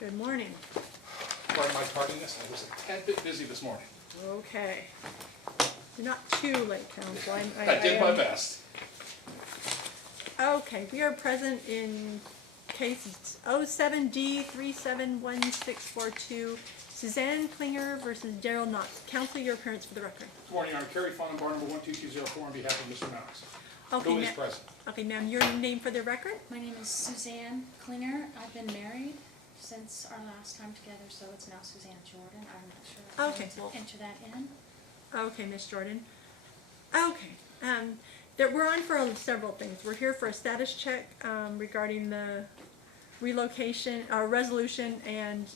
Good morning. Pardon my tardiness, I was a tad bit busy this morning. Okay. You're not too late, Council. I did my best. Okay, we are present in case 07D371642, Suzanne Klinger versus Daryl Knox. Counsel, your appearance for the record. Good morning, Your Honor. Carrie Fawn, bar number 12204 on behalf of Mr. Knox. Okay, Who is present? Okay, ma'am, your name for the record? My name is Suzanne Klinger. I've been married since our last time together, so it's now Suzanne Jordan. I'm not sure if I Okay, need to well- enter that in. Okay, Miss Jordan. Okay, we're on for several things. We're here for a status check regarding the relocation, resolution, and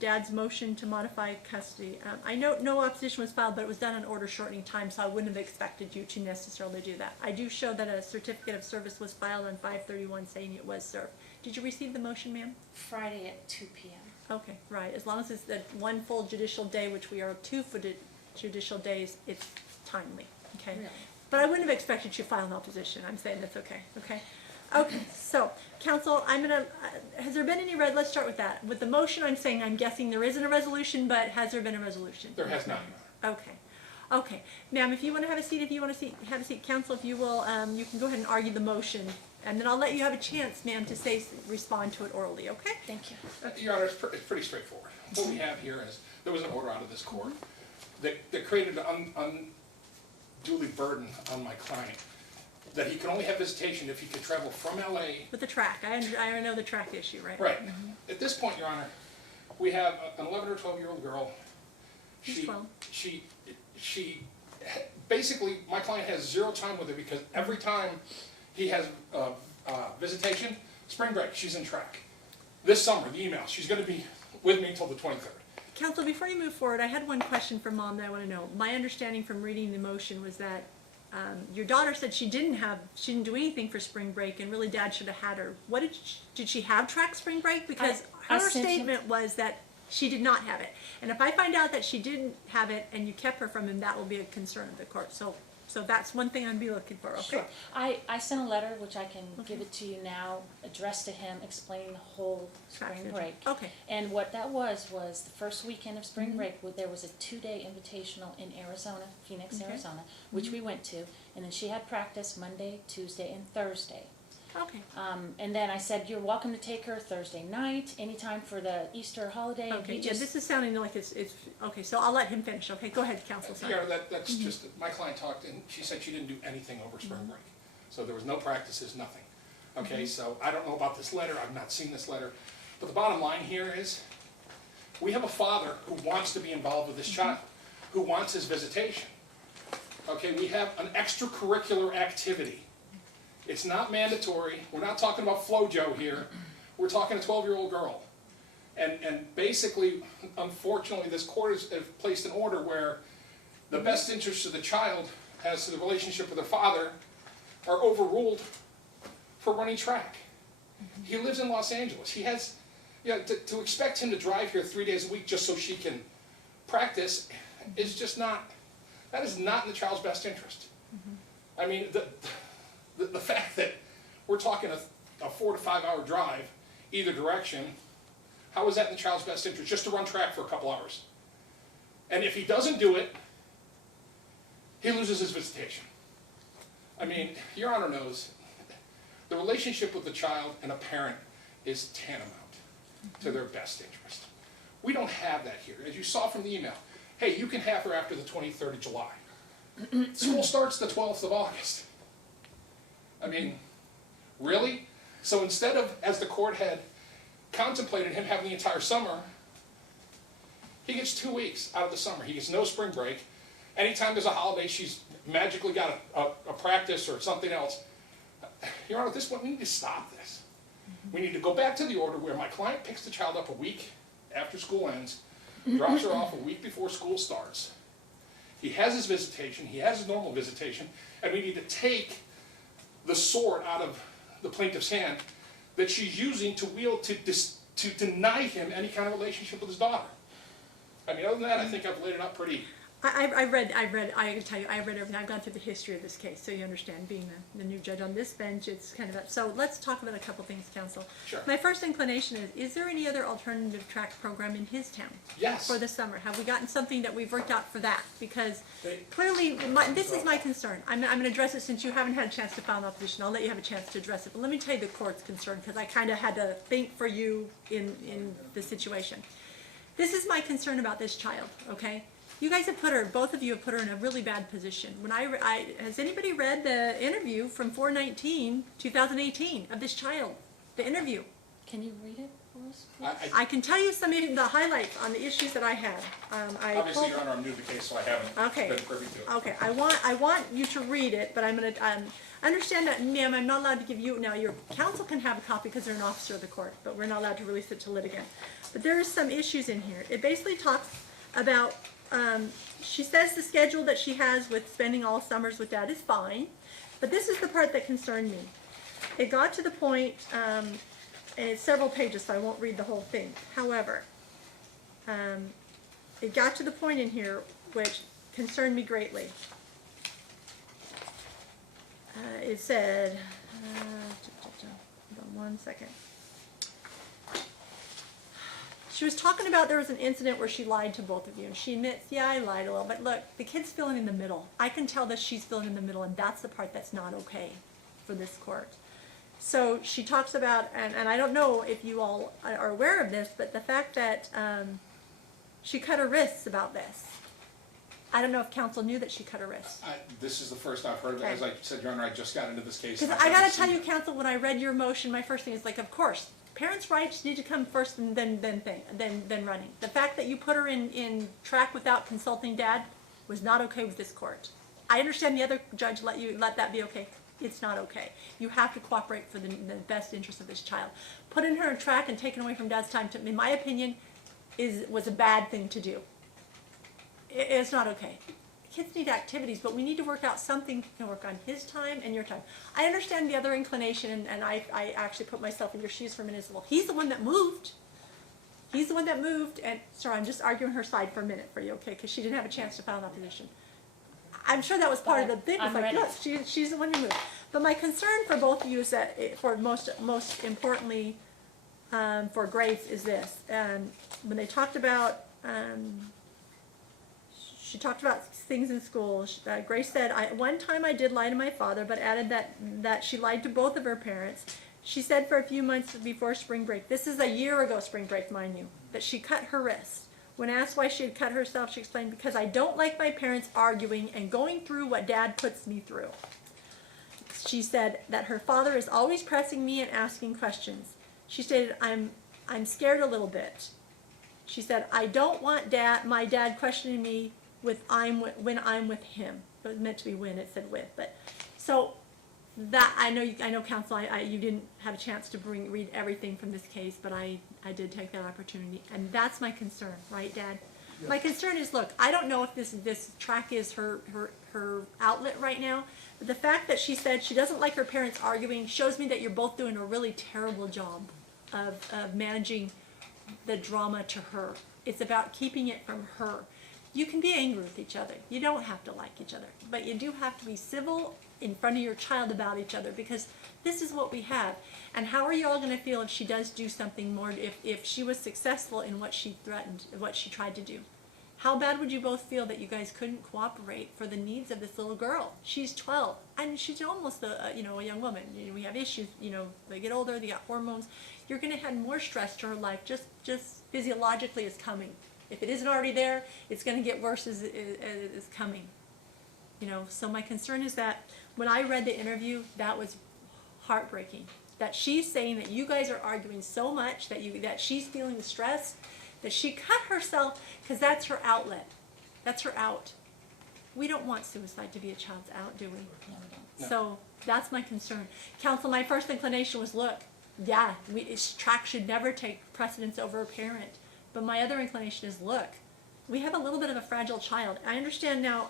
Dad's motion to modify custody. I know no opposition was filed, but it was done in order shortening time, so I wouldn't have expected you to necessarily do that. I do show that a certificate of service was filed on 5/31 saying it was served. Did you receive the motion, ma'am? Friday at 2 p.m. Okay, right. As long as it's that one full judicial day, which we are two judicial days, it's timely. Okay. Really? But I wouldn't have expected you to file an opposition. I'm saying that's okay. Okay. Okay. So, counsel, has there been any let's start with that. With the motion, I'm saying I'm guessing there isn't a resolution, but has there been a resolution? There has not, Your Honor. Okay. Okay. Ma'am, if you want to have a seat, have a seat. Counsel, if you will, you can go ahead and argue the motion. And then I'll let you have a chance, ma'am, to respond to it orally, okay? Thank you. Your Honor, it's pretty straightforward. What we have here is, there was an order out of this court that created an unduly burden on my client, that he could only have visitation if he could travel from LA. With the track. I know the track issue, right? Right. At this point, Your Honor, we have an 11 or 12-year-old girl. She's 12. She basically, my client has zero time with her because every time he has visitation, spring break, she's in track. This summer, the email, she's going to be with me until the 23rd. Counsel, before you move forward, I had one question from Mom that I want to know. My understanding from reading the motion was that your daughter said she didn't do anything for spring break, and really Dad should have had her. What did she have track spring break? Because her statement was that she did not have it. And if I find out that she didn't have it and you kept her from him, that will be a concern of the court. So that's one thing I'd be looking for, okay? Sure. I sent a letter, which I can give it to you now, addressed to him, explaining the whole spring break. Okay. And what that was the first weekend of spring break, there was a 2-day invitational in Arizona, Phoenix, Okay. Arizona, which we went to. And then she had practice Monday, Tuesday, and Thursday. Okay. And then I said, you're welcome to take her Thursday night, anytime for the Easter holiday. And Okay, he yeah, this is sounding like it's okay, so I'll let him finish. Okay, go ahead, Counsel, sorry. Your Honor, that's just, my client talked and she said she didn't do anything over spring break. So there was no practices, nothing. Okay, so I don't know about this letter, I've not seen this letter. But the bottom line here is, we have a father who wants to be involved with this child, who wants his visitation. Okay, we have an extracurricular activity. It's not mandatory. We're not talking about FloJo here. We're talking a 12-year-old girl. And basically, unfortunately, this court has placed an order where the best interests of the child as to the relationship with their father are overruled for running track. He lives in Los Angeles. He has, to expect him to drive here 3 days a week just so she can practice is just not, that is not in the child's best interest. I mean, the fact that we're talking a 4 to 5 hour drive either direction, how is that in the child's best interest? Just to run track for a couple hours. And if he doesn't do it, he loses his visitation. I mean, Your Honor knows, the relationship with the child and a parent is tantamount to their best interest. We don't have that here. As you saw from the email, hey, you can have her after the 23rd of July. School starts the 12th of August. I mean, really? So instead of, as the court had contemplated him having the entire summer, he gets 2 weeks out of the summer. He gets no spring break. Anytime there's a holiday, she's magically got a practice or something else. Your Honor, at this point, we need to stop this. We need to go back to the order where my client picks the child up a week after school ends, drops her off a week before school starts. He has his visitation, he has his normal visitation, and we need to take the sword out of the plaintiff's hand that she's using to wield to deny him any kind of relationship with his daughter. I mean, other than that, I think I've laid it out pretty I can tell you, I read everything. I've gone through the history of this case, so you understand, being the new judge on this bench, it's kind of, so let's talk about a couple things, counsel. Sure. My first inclination is there any other alternative track program in his town? Yes. For the summer? Have we gotten something that we've worked out for that? Because They- clearly, this is my concern. I'm gonna address it since you haven't had a chance to file an opposition. I'll let you have a chance to address it, but let me tell you the court's concern, because I kind of had to think for you in the situation. This is my concern about this child, okay? You guys have put her, both of you have put her in a really bad position. When has anybody read the interview from 4/19/2018 of this child? The interview. Can you read it for us, please? I can tell you some of the highlights on the issues that I had. Obviously, Your Honor, I'm new to the case, so I haven't Okay. been privy to it. Okay, I want you to read it, but I'm gonna, understand that, ma'am, I'm not allowed to give you, now your counsel can have a copy because they're an officer of the court, but we're not allowed to release it to litigant. But there are some issues in here. It basically talks about, she says the schedule that she has with spending all summers with dad is fine, but this is the part that concerned me. It got to the point, and it's several pages, so I won't read the whole thing. However, it got to the point in here which concerned me greatly. It said, hold on one second. She was talking about there was an incident where she lied to both of you, and she admits, yeah, I lied a little, but look, the kid's feeling in the middle. I can tell that she's feeling in the middle, and that's the part that's not okay for this court. So she talks about, and I don't know if you all are aware of this, but the fact that she cut her wrists about this. I don't know if counsel knew that she cut her wrists. This is the first I've heard of it. Okay. As I said, Your Honor, I just got into this case. Because I gotta tell you, counsel, when I read your motion, my first thing is like, of course, parents' rights need to come first and then running. The fact that you put her in track without consulting dad was not okay with this court. I understand the other judge let that be okay. It's not okay. You have to cooperate for the best interest of this child. Putting her in track and taking away from dad's time, in my opinion, was a bad thing to do. It's not okay. Kids need activities, but we need to work out something to work on his time and your time. I understand the other inclination, and I actually put myself in your shoes for a minute. Well, he's the one that moved. He's the one that moved, and sorry, I'm just arguing her side for a minute for you, okay? Because she didn't have a chance to file an opposition. I'm sure that was part of the thing. It's I'm like, ready. look, she's the one who moved. But my concern for both of you is that, for most importantly, for Grace, is this. When they talked about, she talked about things in school. Grace said, one time I did lie to my father, but added that she lied to both of her parents. She said for a few months before spring break, this is a year ago spring break, mind you, that she cut her wrist. When asked why she had cut herself, she explained, because I don't like my parents arguing and going through what dad puts me through. She said that her father is always pressing me and asking questions. She stated, I'm scared a little bit. She said, I don't want my dad questioning me when I'm with him. It was meant to be when, it said with, but so that I know counsel, you didn't have a chance to read everything from this case, but I did take that opportunity, and that's my concern, right, Dad? Yeah. My concern is, look, I don't know if this track is her outlet right now, but the fact that she said she doesn't like her parents arguing shows me that you're both doing a really terrible job of managing the drama to her. It's about keeping it from her. You can be angry with each other. You don't have to like each other, but you do have to be civil in front of your child about each other, because this is what we have. And how are you all going to feel if she does do something more, if she was successful in what she threatened, what she tried to do? How bad would you both feel that you guys couldn't cooperate for the needs of this little girl? She's 12, and she's almost a young woman. We have issues, they get older, they got hormones. You're going to add more stress to her life, just physiologically is coming. If it isn't already there, it's going to get worse as is coming. So my concern is that when I read the interview, that was heartbreaking. That she's saying that you guys are arguing so much that she's feeling the stress, that she cut herself because that's her outlet. That's her out. We don't want suicide to be a child's out, do we? No, we don't. No. So that's my concern. Counsel, my first inclination was, look, yeah, track should never take precedence over a parent. But my other inclination is, look, we have a little bit of a fragile child. I understand now.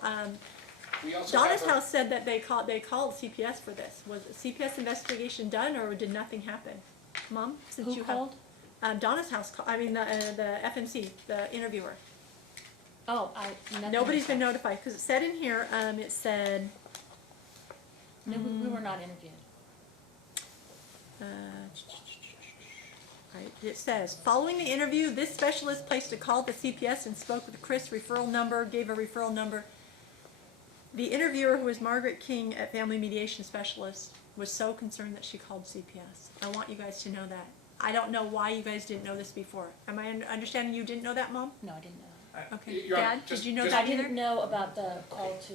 We also Donna's have a- house said that they called CPS for this. Was a CPS investigation done, or did nothing happen? Mom, since Who you called? have Donna's house. The FMC, the interviewer. Oh, nothing. Nobody's been notified, because it said in here, it said, No, we were not interviewed. right, it says, following the interview, this specialist placed a call to CPS and spoke with Chris, referral number, gave a referral number. The interviewer, who was Margaret King at Family Mediation Specialist, was so concerned that she called CPS. I want you guys to know that. I don't know why you guys didn't know this before. Am I understanding you didn't know that, Mom? No, I didn't know. Okay. Your Honor, Dad, did you know just- that I either? didn't know about the call to,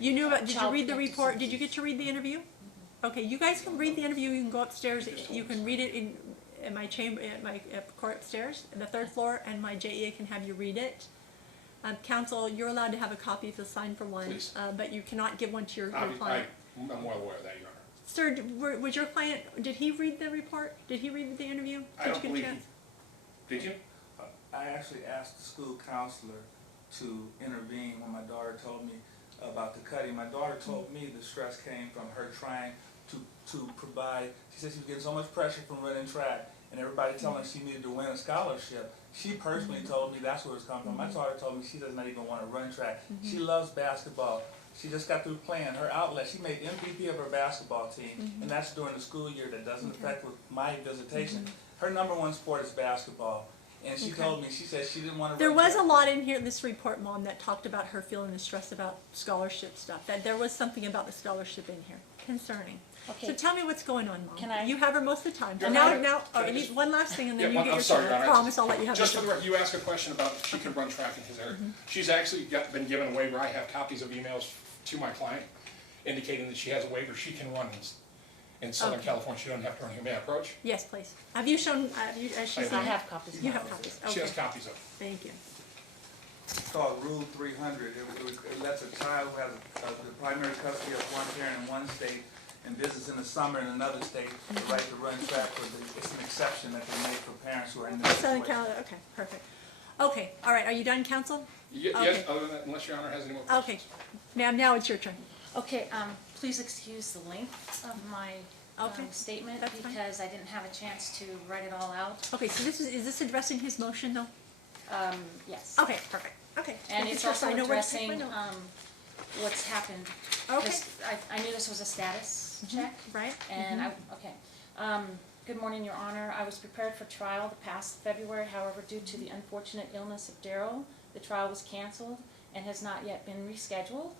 You knew about, did you Child read the protective report? Did you services. get to read the interview? Okay, you guys can read the interview, you can go upstairs, you can read it in my chamber, at my court upstairs, on the 3rd floor, and my JEA can have you read it. Counsel, you're allowed to have a copy if you'll sign for one, Please. But you cannot give one to your client. I'm well aware of that, Your Honor. Sir, was your client, did he read the report? Did he read the interview? I Did don't you get a believe chance? Did you? I actually asked the school counselor to intervene when my daughter told me about the cutting. My daughter told me the stress came from her trying to provide, she said she was getting so much pressure from running track and everybody telling her she needed to win a scholarship. She personally told me that's where it's coming from. My daughter told me she does not even want to run track. She loves basketball. She just got through playing her outlet. She made MVP of her basketball team, and that's during the school year. That doesn't affect with my visitation. Her #1 sport is basketball. And she told me, she said she didn't want to There run was a track. lot in here, this report, Mom, that talked about her feeling the stress about scholarship stuff, that there was something about the scholarship in here, concerning. Okay. So tell me what's going on, Mom. Can I- You have her most of the time. Your And Honor, now, can I I need just- one last thing, and then Yeah, you get I'm your sorry, turn. Your I Honor. promise I'll let you have Just your for the turn. record, you asked a question about if she could run track in his area. She's actually been given a waiver. I have copies of emails to my client indicating that she has a waiver. She can run in Southern Okay. California. She doesn't have to run here. May I approach? Yes, please. Have you shown, has she I seen I it? have copies. You have copies, She has okay, copies of it. thank you. It's called Rule 300. It lets a child who has the primary custody of one parent in one state and visits in the summer in another state the right to run track. It's an exception that they make for parents who are in this Southern situation. California, okay, perfect. Okay, all right, are you done, counsel? Yes, Okay. other than, unless Your Honor has any more Okay, questions. ma'am, now it's your turn. Okay, please excuse the length of my Okay, statement that's fine. because I didn't have a chance to write it all out. Okay, so is this addressing his motion, though? Yes. Okay, perfect, okay. And Making it's sure so also I know where to take addressing my notes. what's happened. Okay. 'Cause I knew this was a status check. Right? And okay. Good morning, Your Honor. I was prepared for trial the past February. However, due to the unfortunate illness of Daryl, the trial was canceled and has not yet been rescheduled.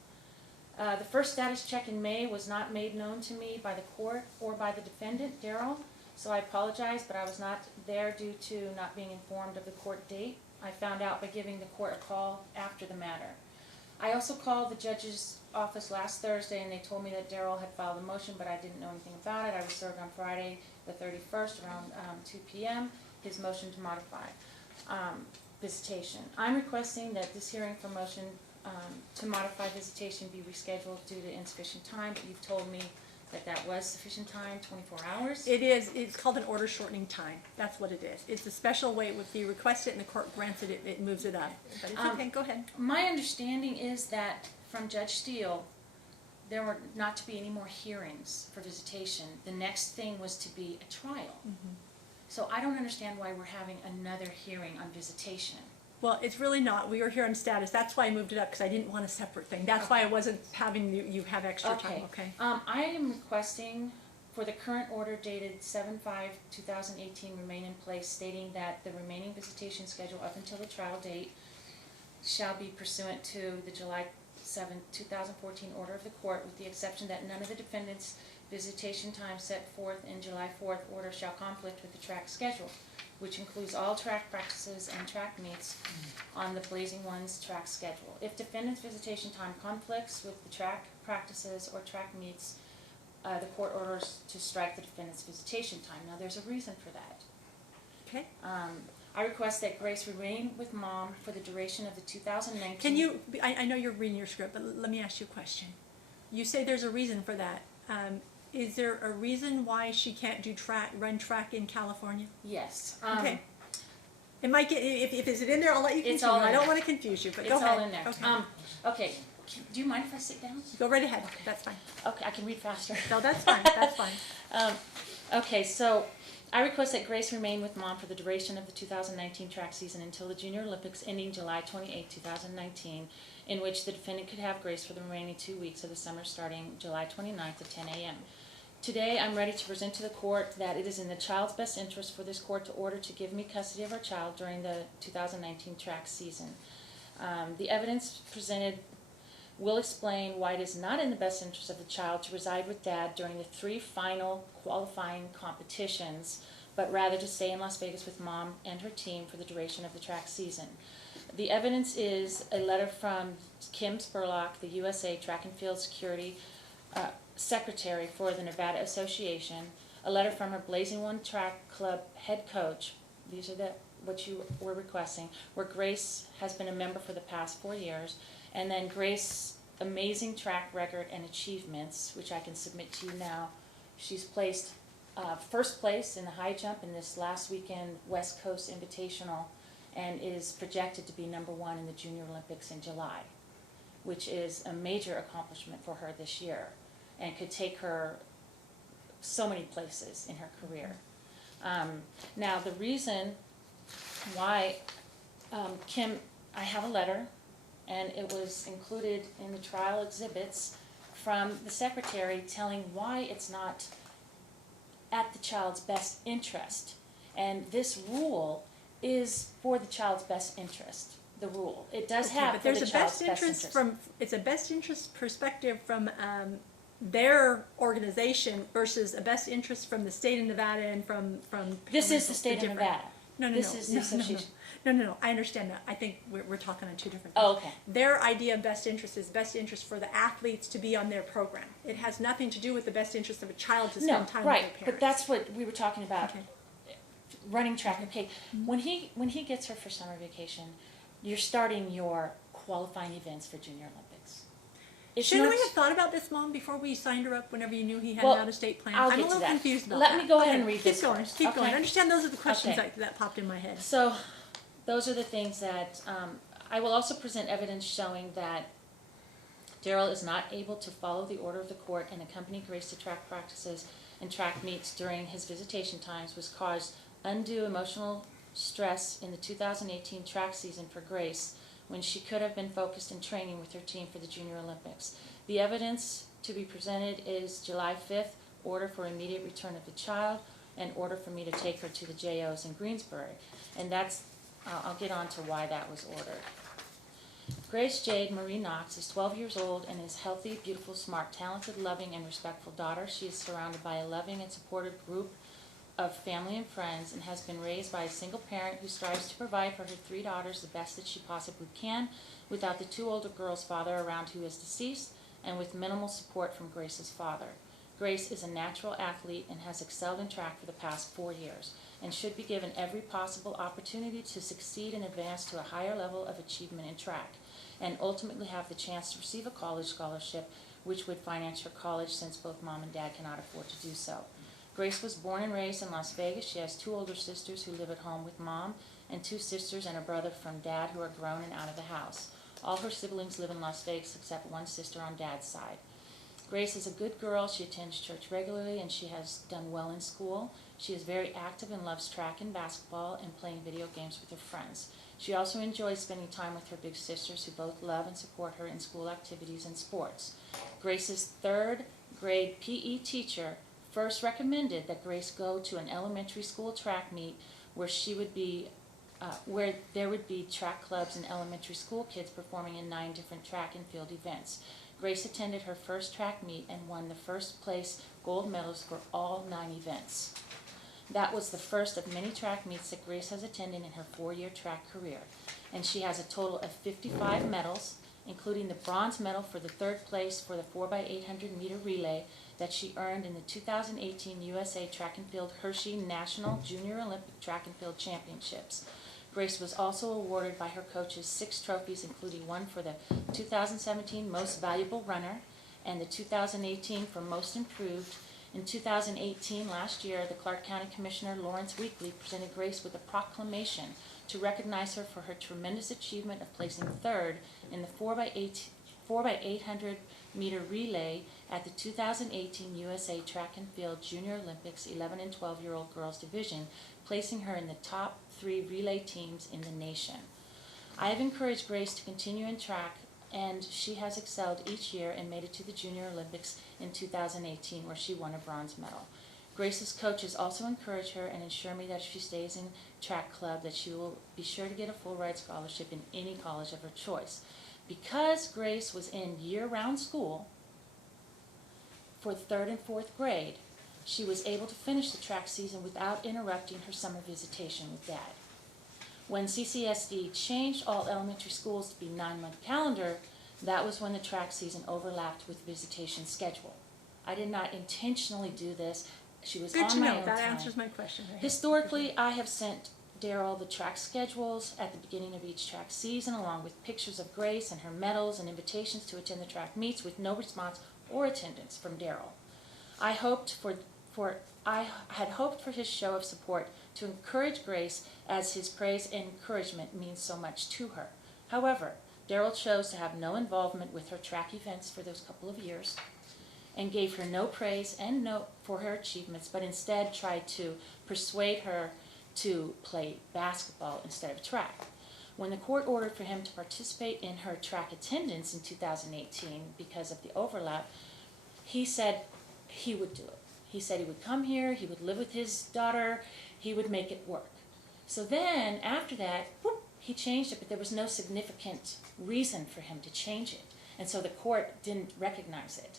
The first status check in May was not made known to me by the court or by the defendant, Daryl, so I apologize, but I was not there due to not being informed of the court date. I found out by giving the court a call after the matter. I also called the judge's office last Thursday and they told me that Daryl had filed a motion, but I didn't know anything about it. I was served on Friday the 31st around 2 p.m. his motion to modify visitation. I'm requesting that this hearing for motion to modify visitation be rescheduled due to insufficient time, but you've told me that that was sufficient time, 24 hours. It is, it's called an order shortening time, that's what it is. It's a special way, if you request it and the court grants it, it moves it up. But it's okay, go ahead. My understanding is that from Judge Steele, there were not to be any more hearings for visitation. The next thing was to be a trial. So I don't understand why we're having another hearing on visitation. Well, it's really not, we were here on status, that's why I moved it up, because I didn't want a separate thing. That's why I wasn't having you have extra time, okay? I am requesting for the current order dated 7/5/2018 remain in place, stating that the remaining visitation schedule up until the trial date shall be pursuant to the July 7, 2014 order of the court, with the exception that none of the defendants' visitation time set forth in July 4th order shall conflict with the track schedule, which includes all track practices and track meets on the Blazing Ones track schedule. If defendant's visitation time conflicts with the track practices or track meets, the court orders to strike the defendant's visitation time. Now, there's a reason for that. Okay. I request that Grace remain with Mom for the duration of the 2019... Can you, I know you're reading your script, but let me ask you a question. You say there's a reason for that. Is there a reason why she can't run track in California? Yes. Okay. It might get, if is it in there, I'll let you It's continue. all in I don't there. want to confuse you, but It's go ahead. all in there. Okay. Okay. Do you mind if I sit down? Go right ahead, that's fine. Okay, I can read faster. No, that's fine, that's fine. Okay, so I request that Grace remain with Mom for the duration of the 2019 track season until the Junior Olympics ending July 28, 2019, in which the defendant could have Grace for the remaining 2 weeks of the summer starting July 29th at 10 a.m. Today, I'm ready to present to the court that it is in the child's best interest for this court to order to give me custody of our child during the 2019 track season. The evidence presented will explain why it is not in the best interest of the child to reside with Dad during the 3 final qualifying competitions, but rather to stay in Las Vegas with Mom and her team for the duration of the track season. The evidence is a letter from Kim Spurlock, the USA Track and Field Security Secretary for the Nevada Association, a letter from her Blazing One Track Club head coach, these are what you were requesting, where Grace has been a member for the past 4 years, and then Grace's amazing track record and achievements, which I can submit to you now. She's placed first place in the high jump in this last weekend West Coast Invitational, and is projected to be #1 in the Junior Olympics in July, which is a major accomplishment for her this year and could take her so many places in her career. Now, the reason why Kim, I have a letter, and it was included in the trial exhibits from the secretary telling why it's not at the child's best interest. And this rule is for the child's best interest, the rule. It does Okay, have but for there's the a child's best interest interest. from, it's a best interest perspective from their organization versus a best interest from the state of Nevada and from This is the They're state of different. Nevada. No, no, This no, is the no, association. no, I understand that. I think we're talking on two different things. Oh, okay. Their idea of best interest is best interest for the athletes to be on their program. It has nothing to do with the best interest of a child to spend No, time right, with their but parents. that's what we were talking about. Okay. Running track. Okay, when he gets her for summer vacation, you're starting your qualifying events for Junior Olympics. It's Shouldn't not- we have thought about this, Mom, before we signed her up whenever you knew he had Well, an out-of-state plan? I'll I'm get a to little that. confused about Let that. me go ahead Okay, and read this Keep going, first, keep going. okay? I understand those are the questions Okay. that popped in my head. So, those are the things that I will also present evidence showing that Daryl is not able to follow the order of the court and accompany Grace to track practices and track meets during his visitation times, was caused undue emotional stress in the 2018 track season for Grace when she could have been focused in training with her team for the Junior Olympics. The evidence to be presented is July 5th, order for immediate return of the child, and order for me to take her to the JOs in Greensbury. And that's, I'll get on to why that was ordered. Grace Jade Marie Knox is 12 years old and is healthy, beautiful, smart, talented, loving, and respectful daughter. She is surrounded by a loving and supportive group of family and friends and has been raised by a single parent who strives to provide for her 3 daughters the best that she possibly can without the 2 older girls' father around who is deceased and with minimal support from Grace's father. Grace is a natural athlete and has excelled in track for the past 4 years and should be given every possible opportunity to succeed and advance to a higher level of achievement in track and ultimately have the chance to receive a college scholarship which would finance her college since both Mom and Dad cannot afford to do so. Grace was born and raised in Las Vegas. She has 2 older sisters who live at home with Mom and 2 sisters and a brother from Dad who are grown and out of the house. All her siblings live in Las Vegas except 1 sister on Dad's side. Grace is a good girl. She attends church regularly and she has done well in school. She is very active and loves track and basketball and playing video games with her friends. She also enjoys spending time with her big sisters who both love and support her in school activities and sports. Grace's 3rd grade PE teacher first recommended that Grace go to an elementary school track meet where where there would be track clubs and elementary school kids performing in 9 different track and field events. Grace attended her first track meet and won the first place gold medals for all 9 events. That was the first of many track meets that Grace has attended in her 4-year track career, and she has a total of 55 medals, including the bronze medal for the 3rd place for the 4x800 meter relay that she earned in the 2018 USA Track and Field Hershey National Junior Olympic Track and Field Championships. Grace was also awarded by her coaches 6 trophies, including one for the 2017 Most Valuable Runner and the 2018 for Most Improved. In 2018, last year, the Clark County Commissioner Lawrence Weekly presented Grace with a proclamation to recognize her for her tremendous achievement of placing 3rd in the 4x800 meter relay at the 2018 USA Track and Field Junior Olympics 11 and 12-year-old girls division, placing her in the top 3 relay teams in the nation. I have encouraged Grace to continue in track, and she has excelled each year and made it to the Junior Olympics in 2018, where she won a bronze medal. Grace's coaches also encourage her and assure me that if she stays in track club, that she will be sure to get a full ride scholarship in any college of her choice. Because Grace was in year-round school for the 3rd and 4th grade, she was able to finish the track season without interrupting her summer visitation with Dad. When CCSD changed all elementary schools to be 9-month calendar, that was when the track season overlapped with visitation schedule. I did not intentionally do this. She was Good to on my know. own That time. answers my question. Right? Historically, I have sent Daryl the track schedules at the beginning of each track season, along with pictures of Grace and her medals and invitations to attend the track meets, with no response or attendance from Daryl. I had hoped for his show of support to encourage Grace, as his praise and encouragement means so much to her. However, Daryl chose to have no involvement with her track events for those couple of years, and gave her no praise and no for her achievements, but instead tried to persuade her to play basketball instead of track. When the court ordered for him to participate in her track attendance in 2018 because of the overlap, he said he would do it. He said he would come here, he would live with his daughter, he would make it work. So then, after that, whoop, he changed it, but there was no significant reason for him to change it. And so the court didn't recognize it,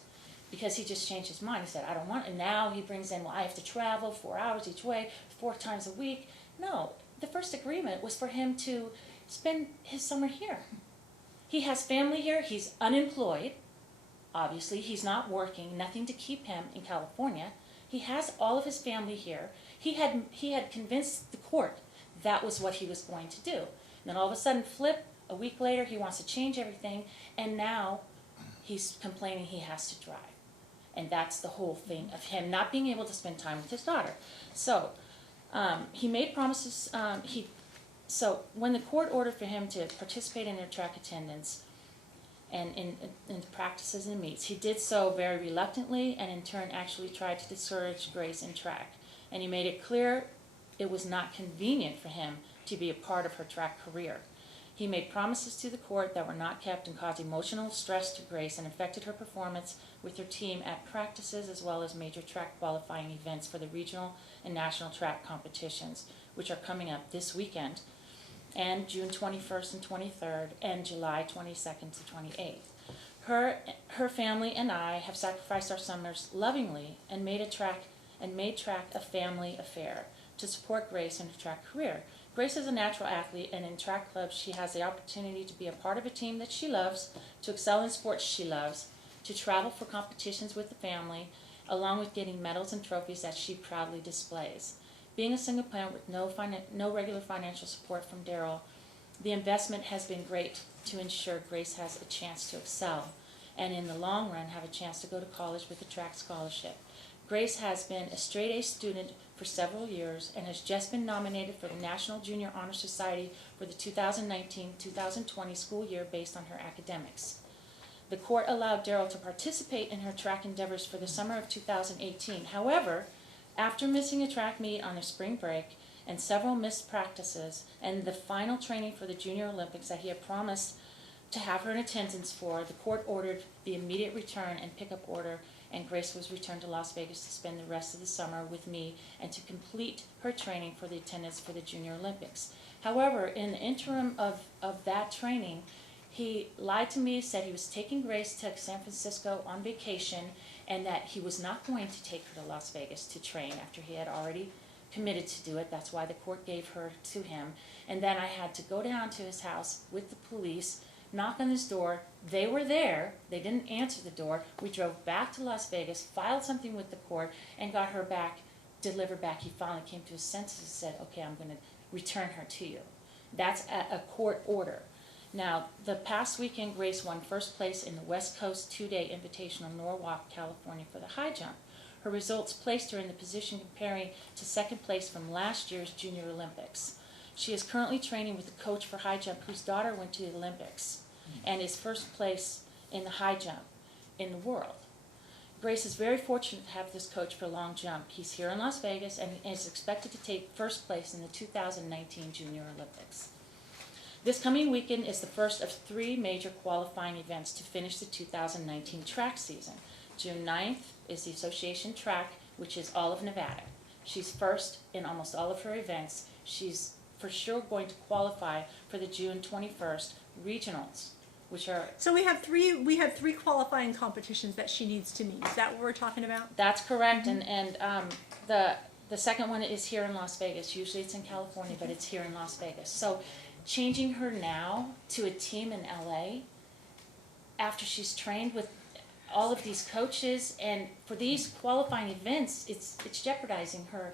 because he just changed his mind. He said, I don't want it. And now he brings in, well, I have to travel 4 hours each way, 4 times a week. No, the first agreement was for him to spend his summer here. He has family here. He's unemployed. Obviously, he's not working, nothing to keep him in California. He has all of his family here. He had convinced the court that was what he was going to do. And then all of a sudden, flip, a week later, he wants to change everything, and now he's complaining he has to drive. And that's the whole thing of him not being able to spend time with his daughter. So he made promises. So when the court ordered for him to participate in their track attendance and in practices and meets, he did so very reluctantly, and in turn actually tried to discourage Grace in track. And he made it clear it was not convenient for him to be a part of her track career. He made promises to the court that were not kept and caused emotional stress to Grace and affected her performance with her team at practices as well as major track qualifying events for the regional and national track competitions, which are coming up this weekend, and June 21st and 23rd, and July 22nd to 28th. Her family and I have sacrificed our summers lovingly and made track a family affair to support Grace in her track career. Grace is a natural athlete, and in track clubs she has the opportunity to be a part of a team that she loves, to excel in sports she loves, to travel for competitions with the family, along with getting medals and trophies that she proudly displays. Being a single parent with no regular financial support from Daryl, the investment has been great to ensure Grace has a chance to excel, and in the long run have a chance to go to college with a track scholarship. Grace has been a straight-A student for several years and has just been nominated for the National Junior Honor Society for the 2019-2020 school year based on her academics. The court allowed Daryl to participate in her track endeavors for the summer of 2018. However, after missing a track meet on a spring break and several missed practices and the final training for the Junior Olympics that he had promised to have her in attendance for, the court ordered the immediate return and pickup order, and Grace was returned to Las Vegas to spend the rest of the summer with me and to complete her training for the attendance for the Junior Olympics. However, in the interim of that training, he lied to me, said he was taking Grace to San Francisco on vacation and that he was not going to take her to Las Vegas to train after he had already committed to do it. That's why the court gave her to him. And then I had to go down to his house with the police, knock on his door. They were there. They didn't answer the door. We drove back to Las Vegas, filed something with the court, and got her back, delivered back. He finally came to his senses and said, okay, I'm going to return her to you. That's a court order. Now, the past weekend, Grace won first place in the West Coast 2-day Invitational Norwalk, California for the high jump. Her results placed her in the position comparing to second place from last year's Junior Olympics. She is currently training with a coach for high jump whose daughter went to the Olympics and is first place in the high jump in the world. Grace is very fortunate to have this coach for long jump. He's here in Las Vegas and is expected to take first place in the 2019 Junior Olympics. This coming weekend is the first of 3 major qualifying events to finish the 2019 track season. June 9th is the association track, which is all of Nevada. She's first in almost all of her events. She's for sure going to qualify for the June 21st regionals, which are... So we have three qualifying competitions that she needs to meet. Is that what we're talking about? That's correct, and the second one is here in Las Vegas. Usually it's in California, but it's here in Las Vegas. So changing her now to a team in LA after she's trained with all of these coaches, and for these qualifying events, it's jeopardizing her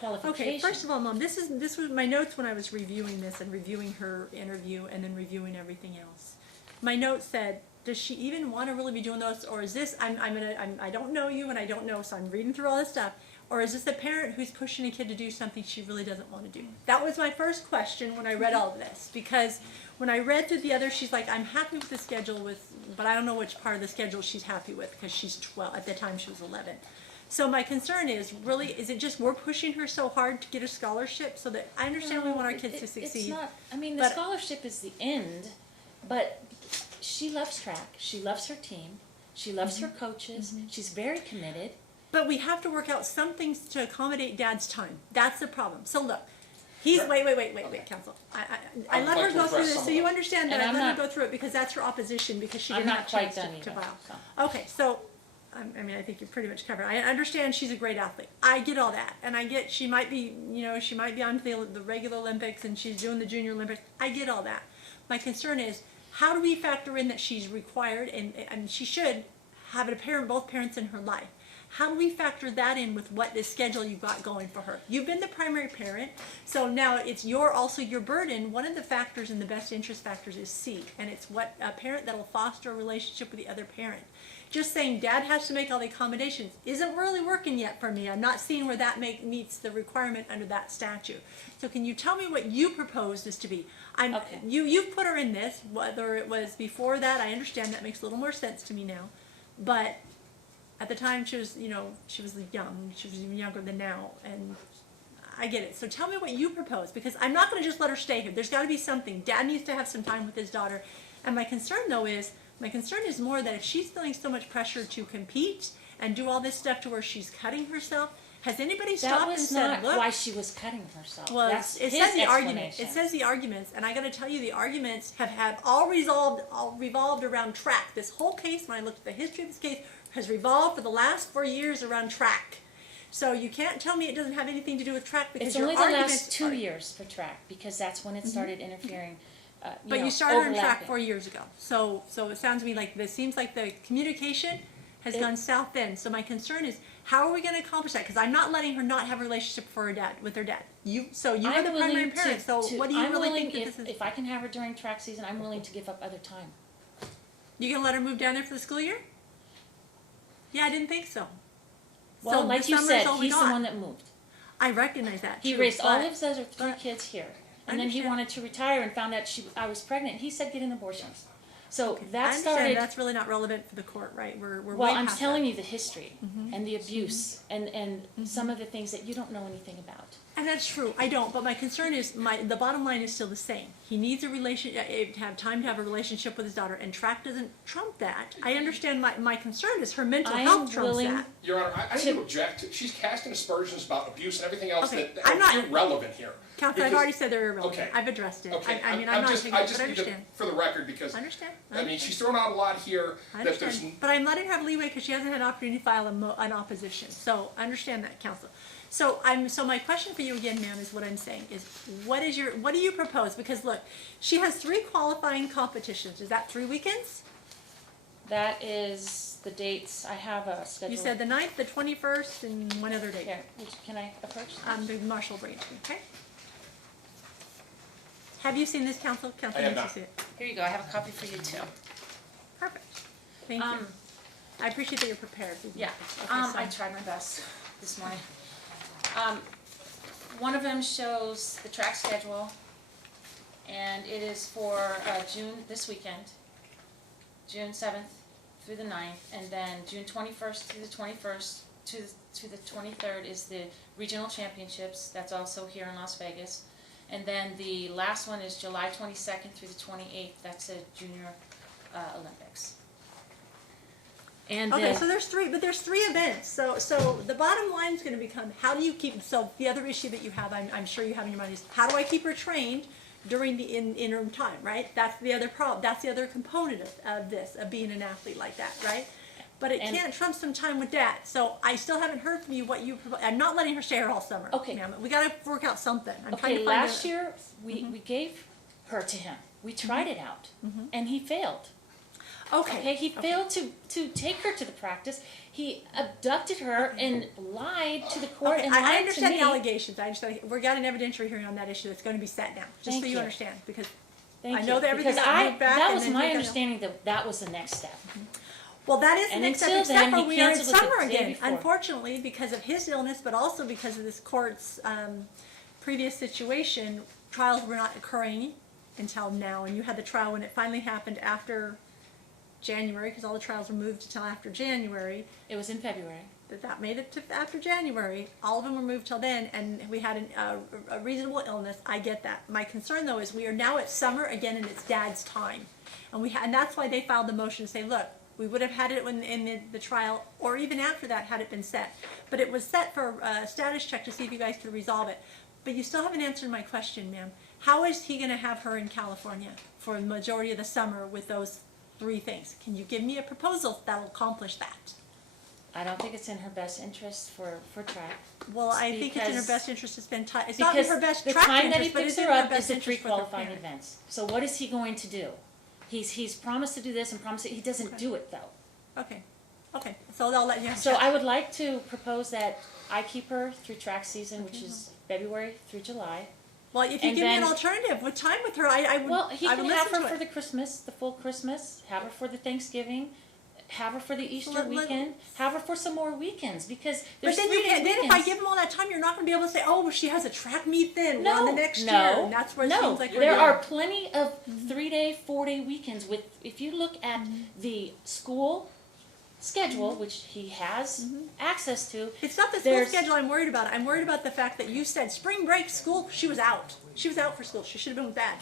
qualification. Okay, first of all, Mom, this was my notes when I was reviewing this and reviewing her interview and then reviewing everything else. My note said, does she even want to really be doing those, or is this, I don't know you and I don't know, so I'm reading through all this stuff, or is this a parent who's pushing a kid to do something she really doesn't want to do? That was my first question when I read all of this, because when I read through the other, she's like, I'm happy with the schedule but I don't know which part of the schedule she's happy with, because she's 12, at the time she was 11. So my concern is, really, is it just we're pushing her so hard to get a scholarship so that, I understand we want our kids to succeed. It's not, I mean, the but- scholarship is the end, but she loves track, she loves her team, she loves her coaches, she's very committed. But we have to work out some things to accommodate Dad's time. That's the problem. So look, he's, Sure. wait, Counsel. I I would let like her to go address through this, some so of you those. understand that And I I'm let her not- go through it because that's her opposition, because she I'm didn't not have a quite chance done to either, file. so. Okay, so, I mean, I think you're pretty much covered. I understand she's a great athlete. I get all that. And I get she might be, she might be on the regular Olympics and she's doing the Junior Olympics. I get all that. My concern is, how do we factor in that she's required, and she should have both parents in her life? How do we factor that in with what the schedule you've got going for her? You've been the primary parent, so now it's also your burden. One of the factors in the best interest factors is C, and it's what a parent that'll foster a relationship with the other parent. Just saying Dad has to make all the accommodations isn't really working yet for me. I'm not seeing where that meets the requirement under that statute. So can you tell me what you propose this to be? Okay. You've put her in this, whether it was before that, I understand that makes a little more sense to me now, but at the time she was young, she was even younger than now, and I get it. So tell me what you propose, because I'm not going to just let her stay here. There's got to be something. Dad needs to have some time with his daughter, and my concern is more that if she's feeling so much pressure to compete and do all this stuff to where she's cutting herself, has anybody That stopped and was said, not look? why she was cutting herself. Well, That's it his says the argument. explanation. It says the arguments, and I got to tell you, the arguments have all revolved around track. This whole case, when I looked at the history of this case, has revolved for the last 4 years around track. So you can't tell me it doesn't have anything to do with track, because It's your only the arguments last 2 are- years for track, because that's when it started interfering. But you started on track overlapping. 4 years ago. So it sounds to me like this seems like the communication has gone south then. So my concern is, how are we going to accomplish that? Because I'm not letting her not have a relationship with her dad. You are the I'm primary willing parent. So what do you I'm really willing, think that this is? if I can have her during track season, I'm willing to give up other time. You gonna let her move down there for the school year? Yeah, I didn't think so. Well, So like this you summer's said, all we he's the got. one that moved. I recognize that. He true, raised all but- of his other 3 but- kids here. I And then he understand. wanted to retire and found out I was pregnant. He said, get an abortion. So I that understand started, that's really not relevant for the court, right? We're well, way I'm past telling that. you the history and the abuse and some of the things that you don't know anything about. And that's true. I don't. But my concern is, the bottom line is still the same. He needs a to have time to have a relationship with his daughter, and track doesn't trump that. I understand. My concern is her mental I am health trumps willing- that. Your Honor, I need to object. She's casting aspersions about abuse and everything else Okay, that I'm are not- irrelevant here. Counsel, I've Because- already said they're irrelevant. Okay. I've addressed it. Okay, I mean, I'm I'm not just, taking I it, just but I need to, understand. for the record, because, I understand. I mean, she's thrown out a lot here I that there's, understand. But I'm letting her have leeway because she hasn't had an opportunity to file an opposition. So I understand that, counsel. So my question for you again, ma'am, is what I'm saying is, what do you propose? Because look, she has 3 qualifying competitions. Is that 3 weekends? That is the dates. I have a schedule. You said the 9th, the 21st, and one other date. Here, can I approach? The Marshall branch, okay? Have you seen this, counsel? Counsel, I have did you not. see it? Here you go. I have a copy for you too. Perfect. Thank you. I appreciate that you're prepared. Yeah, Okay, so- I tried my best this morning. One of them shows the track schedule, and it is for this weekend, June 7th through the 9th, and then June 21st through the 21st to the 23rd is the regional championships. That's also here in Las Vegas. And then the last one is July 22nd through the 28th. That's the Junior Olympics. And Okay, so there's three events. So the bottom line is going to become, how do you keep, so the other issue that you have, I'm sure you have in your mind, is how do I keep her trained during the interim time, right? That's the other problem, that's the other component of this, of being an athlete like that, right? But it can't trump some time with that. So I still haven't heard from you what you, I'm not letting her stay here all summer. Okay. Ma'am. We got to work out something. I'm trying okay, to find last year we gave her to him. We tried it out, and he failed. Okay, he failed to take her to the practice. He abducted her and lied to the court and lied I understand to the me. allegations. I understand. We've got an evidentiary hearing on that issue that's going to be set now, just Thank so you you. understand, because Thank I know you, that everything because got moved back. that and was then my we got- understanding that was the next step. Well, that is the And next step, until except then, for he we are in canceled it the summer day again. before. Unfortunately, because of his illness, but also because of this court's previous situation, trials were not occurring until now. And you had the trial when it finally happened after January, because all the trials were moved until after January. It was in February. That made it to after January. All of them were moved till then, and we had a reasonable illness. I get that. My concern, though, is we are now at summer again, and it's Dad's time, and that's why they filed the motion to say, look, we would have had it in the trial, or even after that, had it been set. But it was set for a status check to see if you guys could resolve it. But you still haven't answered my question, ma'am. How is he going to have her in California for the majority of the summer with those three things? Can you give me a proposal that will accomplish that? I don't think it's in her best interest for track. Well, I think it's in her Because- best interest to spend time. It's not in Because her best the track time that he interest, but picks it's in her her up is best the 3 interest for the qualifying parent. events. So what is he going to do? He's promised to do this and promised he doesn't do it though. Okay, okay, so I'll let you have So that. I would like to propose that I keep her through track season, which is February through July. Well, if you and give me an then- alternative with time with her, I would, Well, he I would can have listen her to for it. the Christmas, the full Christmas, have her for the Thanksgiving, have her for the Easter Let- weekend, have her for some more weekends, because But there's then you 3 can't, day then weekends. if I give them all that time, you're not gonna be able to say, oh, well, she has a track meet then, No, well, the next no, year, and that's where it no. seems like we're There going. are plenty of 3-day, 4-day weekends with, if you look at the school schedule, which he has access to, It's not the school there's- schedule I'm worried about. I'm worried about the fact that you said spring break school, she was out. She was out for school. She should have been with Dad.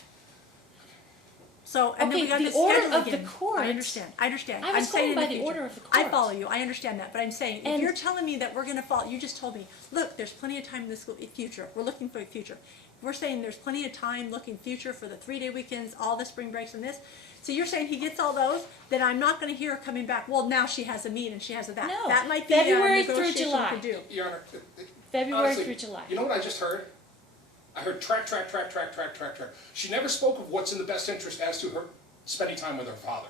So, and then Okay, we got the this order schedule of the again. court- I understand. I understand. I was I'm saying going in by the the future. order of the I court. follow you. I understand that. But I'm saying, if And- you're telling me that we're going to follow, you just told me, look, there's plenty of time in the school future. We're looking for a future. We're saying there's plenty of time looking future for the 3-day weekends, all the spring breaks and this. So you're saying he gets all those, then I'm not going to hear her coming back, well, now she has a meet and she has a that. No. That might be February a through negotiation July. we could do. Your Honor, February honestly, through July. You know what I just heard? I heard track. She never spoke of what's in the best interest as to her spending time with her father.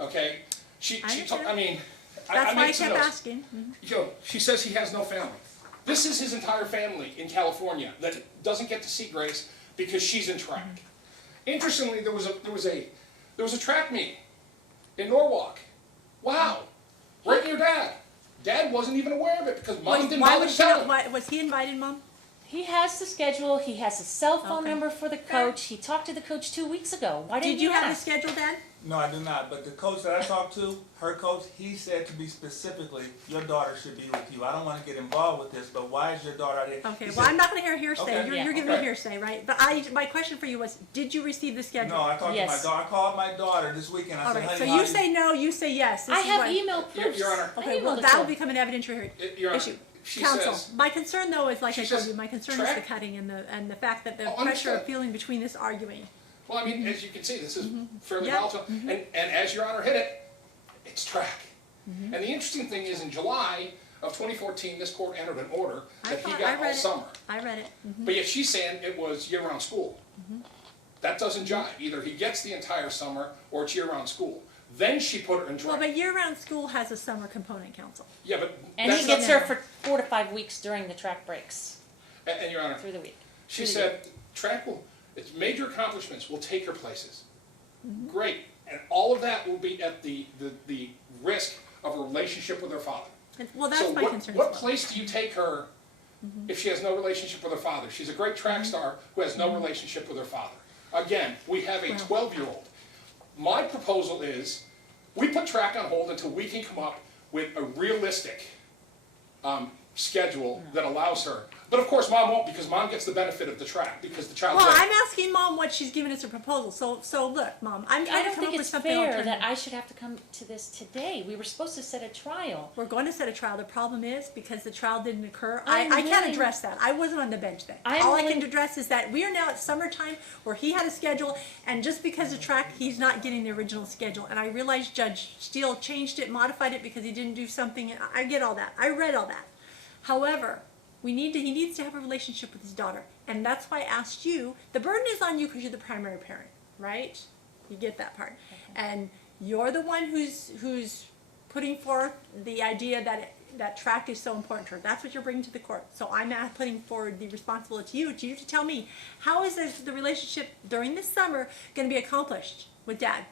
Okay? She told, I mean, That's I why I made some kept notes. asking. Mhm. You know, she says he has no family. This is his entire family in California that doesn't get to see Grace because she's in track. Interestingly, there was a track meet in Norwalk. Wow, right near Dad. Dad wasn't even aware of it because Mom didn't Why bother was to she tell not, him. why, was he invited, Mom? He has the schedule, he has a cell phone Okay. number for the coach, he talked to the coach 2 weeks ago. Why didn't Did you he have the ask? schedule, Dad? No, I do not, but the coach that I talked to, her coach, he said to me specifically, your daughter should be with you. I don't wanna get involved with this, but why is your daughter out here? Okay, He well, said- I'm not gonna hear hearsay. Okay. You're, Yeah. you're giving me Okay. hearsay, right? But my question for you was, did you receive the schedule? No, I talked to Yes. my daughter, I called my daughter this weekend, I All said, right, honey, so how you say no, you say yes. This I is have what- email proofs. Your Honor. I Okay, well, emailed it that to will him. become an evidentiary Your Honor, issue. she Counsel, says- my concern though is, like she I told says you, my concern is the track- cutting and the fact that the Oh, pressure understood. of feeling between this arguing. Well, I mean, as you can see, this is fairly Yeah. volatile, and as Your Honor hit it, it's track. Mm-hmm. And the interesting thing is, in July of 2014, this court entered an order that he I got all read it. summer. I read it. Mhm. But yet she's saying it was year-round school. Mm-hmm. That doesn't jive. Either he gets the entire summer or it's year-round school. Then she put her in Well, track. but year-round school has a summer component, Counsel. Yeah, but And that's he not, gets her for 4 to 5 weeks during the track breaks and Your Honor, through the week. she Through the said track will, its major accomplishments will take her places. Mm-hmm. Great. And all of that will be at the risk of a relationship with her father. Well, that's So my concern as what well. Mm-hmm. place do you take her if she has no relationship with her father? She's a great track star who has no relationship with her father. Again, we have a Mm-hmm. Well. 12-year-old. My proposal is, we put track on hold until we can come up with a realistic schedule that allows her. But of course, Mom won't, because Mom gets the benefit of the track, because the child's Well, ready. I'm asking Mom what she's given as a proposal. So look, Mom, I'm I trying to don't come think up with it's something fair alternative. that I should have to come to this today. We were supposed to set a trial. We're going to set a trial. The problem is, because the trial didn't occur, I'm I can't willing- address that. I wasn't on the bench then. I'm All I can willing- address is that we are now at summertime where he had a schedule, and just because of track, he's not getting the original schedule. And I realize Judge Steele changed it, modified it because he didn't do something. I get all that. I read all that. However, he needs to have a relationship with his daughter. And that's why I asked you. The burden is on you because you're the primary parent, right? You get that part. And you're the one who's putting forth the idea that track is so important to her. That's what you're bringing to the court. So I'm now putting forward the responsibility to you to tell me, how is the relationship during this summer going to be accomplished with Dad?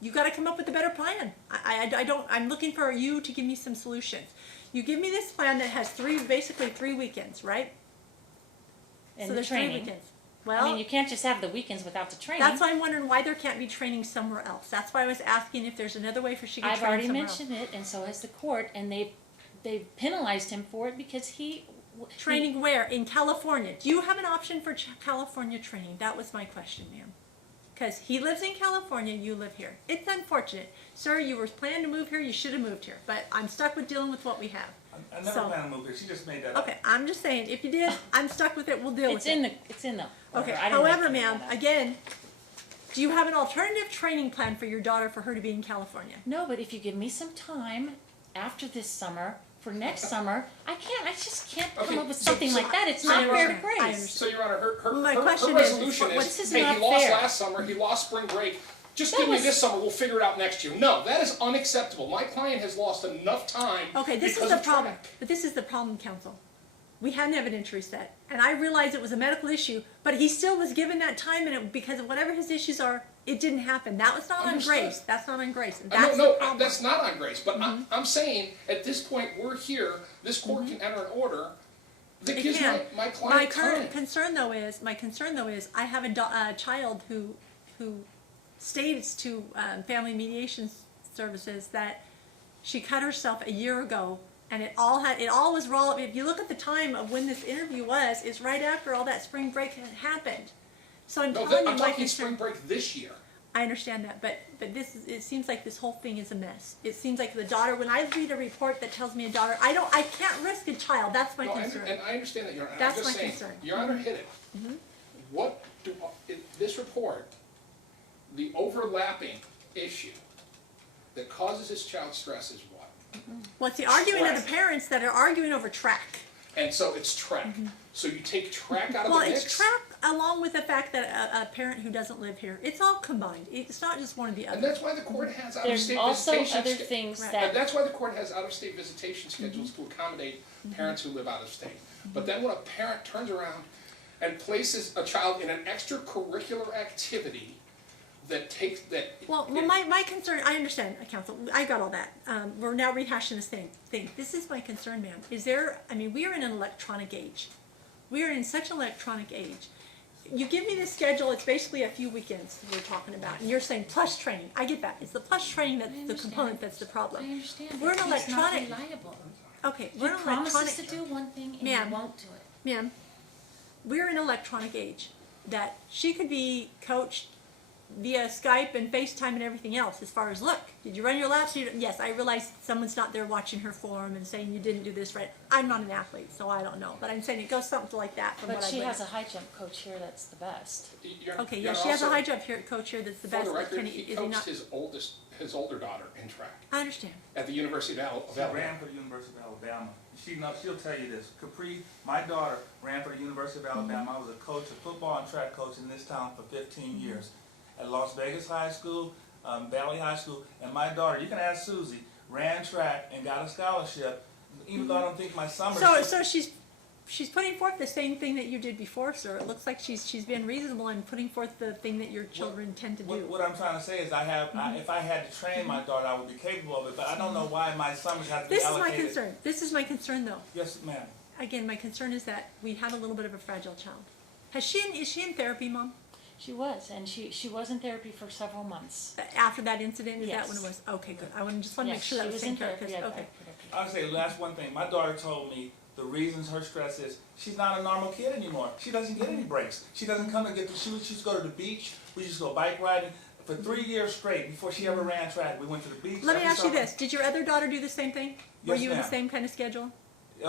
You got to come up with a better plan. I'm looking for you to give me some solutions. You give me this plan that has basically three weekends, right? And so the there's training. 3 weekends. Well, I mean, you can't just have the weekends without the training. that's why I'm wondering why there can't be training somewhere else. That's why I was asking if there's another way for she to I've train already somewhere else. mentioned it, and so has the court, and they've penalized him for it because he Training where? In California. Do you have an option for California training? That was my question, ma'am. Because he lives in California, you live here. It's unfortunate. Sir, you were planning to move here, you should have moved here. But I'm stuck with dealing with what we have. I never So- planned to move here. She just made that up. Okay, I'm just saying, if you did, I'm stuck with it, we'll deal with It's it. in the order. Okay, I didn't however, make it ma'am, up. again, do you have an alternative training plan for your daughter for her to be in California? No, but if you give me some time after this summer, for next summer, I just can't come Okay, up with so- something so like that. It's I not fair to understand. I Grace. understand. So, Your Honor, My her question is, resolution this is hey, not he lost fair. last summer, he lost spring break, just That give me was- this summer, we'll figure it out next year. No, that is unacceptable. My client has lost enough time Okay, this is because the of problem. track. But this is the problem, counsel. We had an evidentiary set, and I realized it was a medical issue, but he still was given that time, and because of whatever his issues are, it didn't happen. That was not on Understood. Grace. That's not on Grace. And No, that's the no, problem. that's not on Grace, but Mm-hmm. I'm saying, at this point, we're here, this court can enter an order that It gives can. my My client current time. concern though is I have a child who states to Family Mediation Services that she cut herself a year ago, and it all was raw. If you look at the time of when this interview was, it's right after all that spring break had happened. So I'm No, telling you I'm my talking spring concern. break this year. I understand that, but it seems like this whole thing is a mess. It seems like the daughter. When I read a report that tells me a daughter, I can't risk a child. That's my No, concern. and I understand that, Your Honor. That's I'm just my saying, concern. Your Honor hit it. What in this report, the overlapping issue that causes this child stress is what? Well, it's the arguing of Track. the parents that are arguing over track. And so it's track. So you take track out of Well, the mix. it's track along with the fact that a parent who doesn't live here. It's all combined. It's not just one or the And other. that's why the court has There's out-of-state also visitation. other things Right. And that that's why the court has out-of-state visitation schedules to accommodate parents who live out of state. But then when a parent turns around and places a child in an extracurricular activity that takes that. Well, my concern, I understand, counsel, I got all that. We're now rehashing the same thing. This is my concern, ma'am. We are in an electronic age. We are in such an electronic age. You give me the schedule, it's basically a few weekends we're talking about, and you're saying plus training. I get that. It's the plus training that's the understand. component that's the I problem. understand. We're but an he's not electronic- reliable. Okay, He we're in an promises electronic. to do one thing and Ma'am. he won't do it. Ma'am, we're in an electronic age that she could be coached via Skype and FaceTime and everything else as far as, look, did you run your laps? Yes, I realize someone's not there watching her form and saying you didn't do this right. I'm not an athlete, so I don't know. But I'm saying it goes something like that from But what I've she read. has a high jump coach here that's the best. Okay, yeah, she has a high jump here, coach here that's the For best. the but record, can he is he coached not? his older daughter in track I understand. at the University of She Alabama. ran for the University of Alabama. She'll tell you this. Capri, my daughter, ran for the University of Alabama. I was a coach, a football and track coach in this town for 15 years. At Las Vegas High School, Valley High School, and my daughter, you can ask Susie, ran track and got a scholarship. Even though I don't think my summer. So she's putting forth the same thing that you did before, sir. It looks like she's been reasonable in putting forth the thing that your children tend to do. What I'm trying to say is if I had to train my daughter, I would be capable of it, but I don't know why my summers have to be This is my allocated. concern. This is my concern, though. Yes, ma'am. Again, my concern is that we have a little bit of a fragile child. Is she in therapy, Mom? She was, and she was in therapy for several months. After that incident, is that when it Yes. was? Okay, good. I just want to make Yes, sure that she was was taken in care of. therapy. 'Cause- I Okay. put her- I'll say last one thing. My daughter told me the reasons her stress is she's not a normal kid anymore. She doesn't get any breaks. She doesn't come and get the shoes. She used to go to the beach. We used to go bike riding for 3 years straight before she ever ran track. We went to the beach. Let me every ask you summer. this: did your other daughter do the same thing? Were Yes, you in the ma'am. same kind of schedule?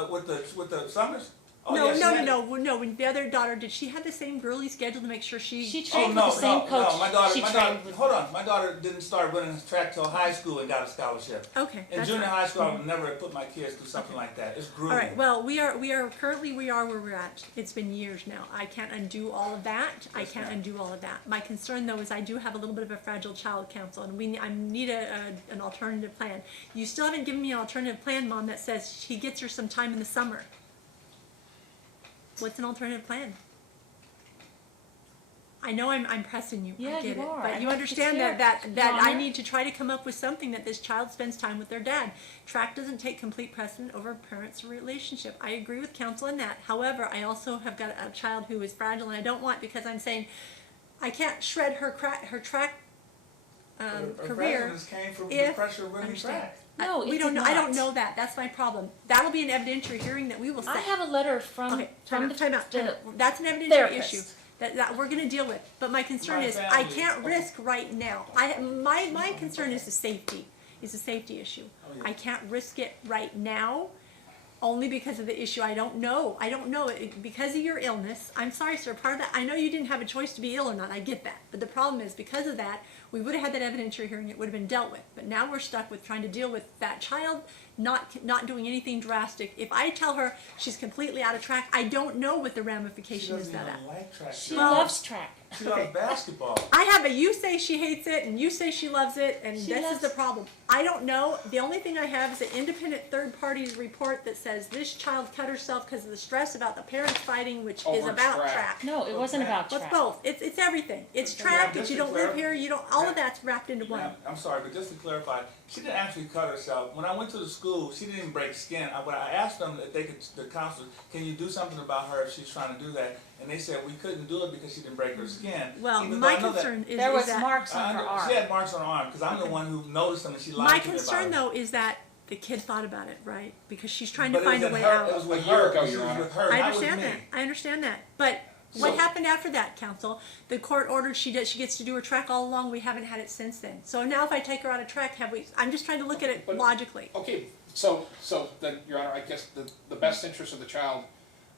With the summers? Oh, no, yeah, she had- no. When the other daughter, did she have the same girly schedule to make sure she? She Oh, trained no, with the same no, coach. no. My daughter, she my trained daughter, with. hold on. My daughter didn't start running track till high school and got a scholarship. Okay. In that's junior fine. high school, I would never have put my kids through something like that. It's All grueling. right. Well, we are currently where we're at. It's been years now. I can't undo all of that. I Yes, can't ma'am. undo all of that. My concern though is I do have a little bit of a fragile child counsel, and I need an alternative plan. You still haven't given me an alternative plan, Mom, that says he gets her some time in the summer. What's an alternative plan? I know I'm pressing you. Yeah, I get you it. are. But And you it's understand fair, that Your I Honor. need to try to come up with something that this child spends time with their dad. Track doesn't take complete precedent over a parent's relationship. I agree with counsel in that. However, I also have got a child who is fragile, and I don't want, because I'm saying I can't shred her track Her career. prejudice came from the if- pressure of running understand. track. No, we it don't did know. I don't not. know that. That's my problem. That'll be an evidentiary hearing that we will set. I have a letter from Okay, from time out. the That's an evidentiary therapist. issue that we're going to deal with. But my concern My is I family- can't risk right now. My concern is the safety. Is a safety issue. Oh, yeah. I can't risk it right now, only because of the issue. I don't know. Because of your illness. I'm sorry, sir. Part of that. I know you didn't have a choice to be ill or not. I get that. But the problem is because of that, we would have had that evidentiary hearing. It would have been dealt with. But now we're stuck with trying to deal with that child not doing anything drastic. If I tell her she's completely out of track, I don't know what the She ramification is doesn't of that. even like track. She Well- loves track. She loves basketball. I have a you say she hates it and you say she loves it, and She this loves- is the problem. I don't know. The only thing I have is an independent third party report that says this child cut herself because of the stress about the parents fighting, which is Over about track. track. No, it wasn't about Well, it's track. both. It's everything. It's Okay, track. just If you to don't live clarify- here, you don't. All of that's wrapped into one. Ma'am, I'm sorry, but just to clarify, she didn't actually cut herself. When I went to the school, she didn't even break skin. When I asked them if they could, the counselors, can you do something about her if she's trying to do that? And they said we couldn't do it because she didn't break her skin. Well, Even though my I know that- concern is There was that marks I on her under- arm. She had marks on her arm because I'm the one who noticed them and she lied my to me about concern it. though is that the kid thought about it, right? Because she's trying But to it was find a in way her- out. It was with A year her. ago, She Your was Honor. with her, I not with understand me. that. I understand that. But what So- happened after that, counsel? The court ordered she gets to do her track all along. We haven't had it since then. So now if I take her out of track, have we? I'm just trying to look at it But- logically. Okay, so then, Your Honor, I guess the best interests of the child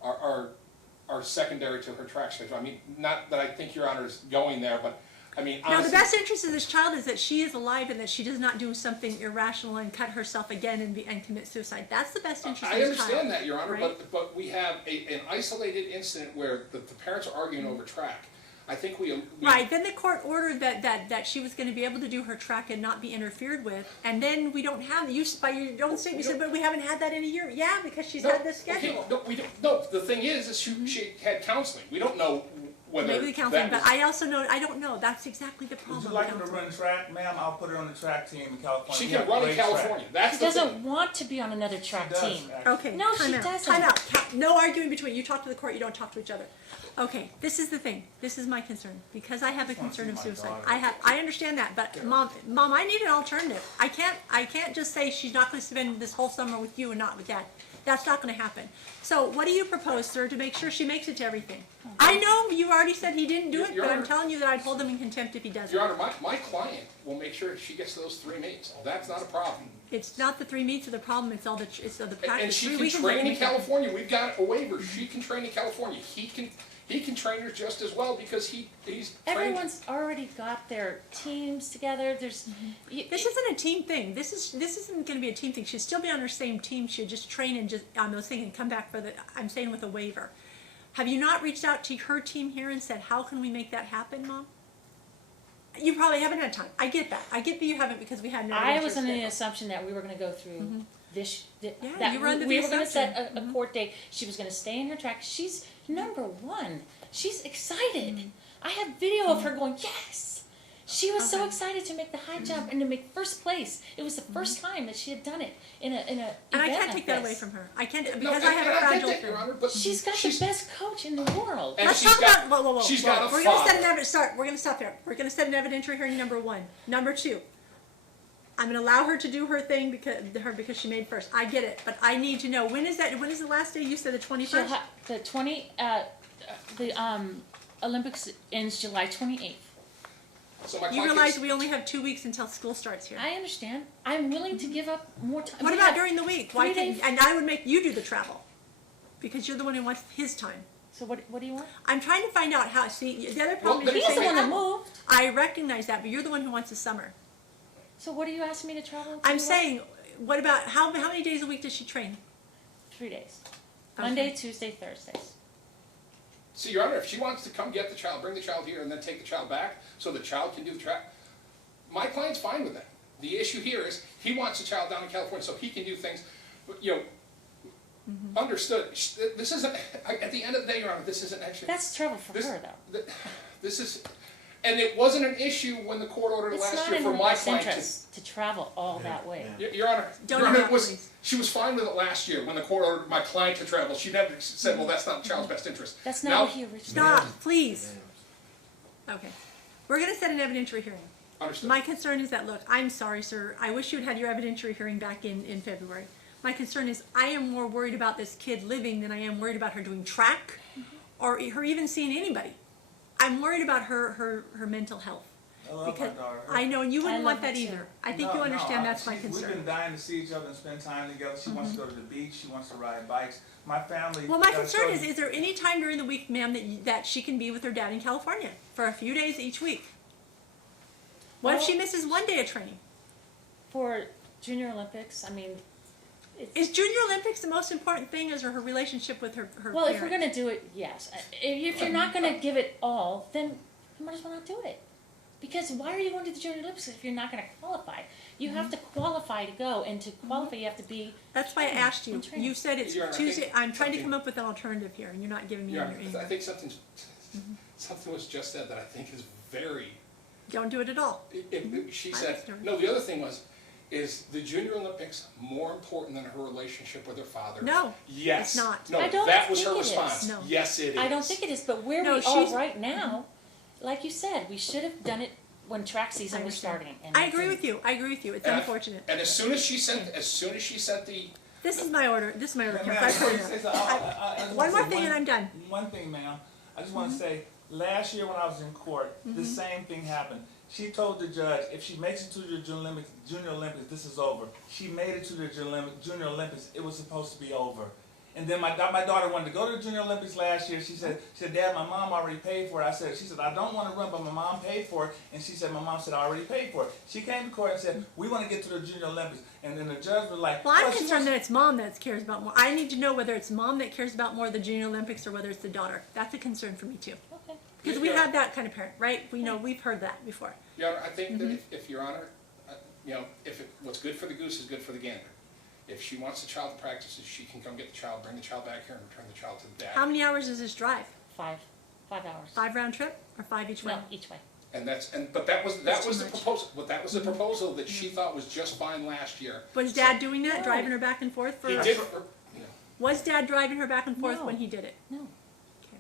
are secondary to her track schedule. I mean, not that I think Your Honor is going there, but I mean, Now, the honestly. best interest of this child is that she is alive and that she does not do something irrational and cut herself again and commit suicide. That's the best interest I of this understand child. that, Your Honor, right? but we have an isolated incident where the parents are arguing over track. I think we Right, then the court ordered that she was going to be able to do her track and not be interfered with, and then we don't have, by your own statement, you said, but we haven't had that in a year. Yeah, because she's had this schedule. Okay, no, we don't. No, the thing is she had counseling. We don't know whether Maybe the counseling, that but was- I also know, I don't know, that's exactly the Would problem. you like her to counsel. run track, ma'am? I'll put her on the track team in California. She We can have run in great track. California. That's She the doesn't thing. want to be on another track She does, team. actually. Okay, No, time she out, doesn't. time out. No arguing between, you talk to the court, you don't talk to each other. Okay, this is the thing, this is my concern, because I have a just wanna concern of see my suicide. daughter. I understand that, but mom, I need an alternative. I can't just say she's not gonna spend this whole summer with you and not with dad. That's not gonna happen. So what do you propose, sir, to make sure she makes it to everything? I know you already said he didn't do it, Your but I'm Honor- telling you that I'd hold him in contempt if he doesn't. Your Honor, my client will make sure she gets those 3 meets. That's not a problem. It's not the 3 meets of the problem, it's the practice. And she 3 can weekends train that in can be done. California. We've got a waiver. She can train in California. He can train her just as well because he's trained. Everyone's already got their teams together. There's This isn't a team thing. This isn't going to be a team thing. She'd still be on her same team. She'd just train and just on those things and come back for the. I'm saying with a waiver. Have you not reached out to her team here and said, how can we make that happen, Mom? You probably haven't had time. I get that. I get that you haven't because we had no. I was interest under in the it. assumption that we were going to go through Yeah, that you were under we the were going to set assumption. a court date. She was going to stay in her track. She's number one. She's excited. I have video of her going, yes. She was so Okay. excited to make the high jump and to make first place. It was the first time that she had done it in a And I event can't like take that away this. from her. I can't, No, because and- I have and a I get fragile that, Your thing. Honor, but She's got the best coach in the world. And Let's she's talk got- about, whoa. she's got a We're gonna set an father. we're gonna stop here. We're gonna set an evidentiary hearing, number one. Number two, I'm gonna allow her to do her thing because she made first. I get it, but I need to know, when is the last day? You said the She'll 21st? the Olympics ends July 28th. So my You client realize gets- we only have 2 weeks until school starts here. I understand. I'm willing to give up more time. What about during the week? Why 3 can't, days. and I would make you do the travel, because you're the one who wants his time. So what do you want? I'm trying to find out how, see, the other problem Well, is He's you're the one saying, that moved. I recognize that, but you're the one who wants the summer. So what are you asking me to travel? I'm to? saying, what about, how many days a week does she train? 3 days. Okay. Monday, Tuesday, Thursdays. See, Your Honor, if she wants to come get the child, bring the child here, and then take the child back, so the child can do the track, my client's fine with that. The issue here is, he wants the child down in California so he can do things, you know, understood. This isn't, at the end of the day, Your Honor, this isn't actually, That's trouble for this, her, though. this is, and it wasn't an issue when the court ordered It's last not year in for her my best client to. interest to travel all that way. Your Honor, Don't Your Honor, interrupt, it was, please. she was fine with it last year when the court ordered my client to travel. She never said, well, that's not the child's best interest. That's Now- not what he originally. Stop, please. Okay. We're gonna set an evidentiary hearing. Understood. My concern is that, look, I'm sorry, sir, I wish you had had your evidentiary hearing back in February. My concern is, I am more worried about this kid living than I am worried about her doing track, or her even seeing anybody. I'm worried about her mental health. I love my Because daughter. I know, and you wouldn't I want love her that too. either. I think No, you understand no, that's my We've been concern. dying to see each other and spend time together. She wants to go to the beach. She wants to ride bikes. My family. Well, my gotta concern show you- is there any time during the week, ma'am, that she can be with her dad in California for a few days each week? What if Well- she misses one day of training? For Junior Olympics, I mean, Is Junior Olympics the most important thing, or her relationship with her well, parents? if we're gonna do it, yes. If you're not gonna give it all, then you might as well not do it. Because why are you going to the Junior Olympics if you're not gonna qualify? You have to qualify to go, and to qualify, you have to be. That's why I asked you. I'm trained. You said it's Your Honor, I Tuesday. think I'm trying to something- come up with an alternative here, and you're not giving me Your your Honor, I email. think something was just said that I think is very, Don't do it at all. she I said, understand. no, the other thing was, is the Junior Olympics more important than her relationship with her father? No, Yes. it's not. No, I don't that was her think it is. response. No. Yes, it is. I don't think it is, but where No, we she's- are right now, like you said, we should have done it when track season I was understand. starting. And I we agree didn't. with you. I agree with you. It's And I- unfortunate. And as soon as she sent the, This is my order. This is my order. Ma'am, Counsel. I've heard I enough. just One wanna more say thing and I'm done. One thing, ma'am. I just want to say, last year when I was in court, the same thing happened. She told the judge, if she makes it to the Junior Olympics, this is over. She made it to the Junior Olympics. It was supposed to be over. And then my daughter wanted to go to the Junior Olympics last year. She said, Dad, my mom already paid for it. She said, I don't want to run, but my mom paid for it. And she said, my mom said, I already paid for it. She came to court and said, we want to get to the Junior Olympics. And then the judge was like, Well, I'm "Oh, she concerned wants- that it's mom that cares about more. I need to know whether it's mom that cares about more the Junior Olympics or whether it's the daughter. That's a concern for me too. Okay. Because we Yeah. have that kind of parent, right? We know we've heard that before. Your Honor, I think Mm-hmm. that if Your Honor, what's good for the goose is good for the gander. If she wants the child to practice, she can come get the child, bring the child back here, and return the child to the dad. How many hours is this drive? 5 hours. 5 round trip or 5 each way? No, each way. And but that was That's the too much. proposal. But that was the proposal that she thought was just fine last year. Was Dad doing that, No. driving her back and forth for? He did. You know, Was Dad driving her back and forth No. when he did it? No. Okay.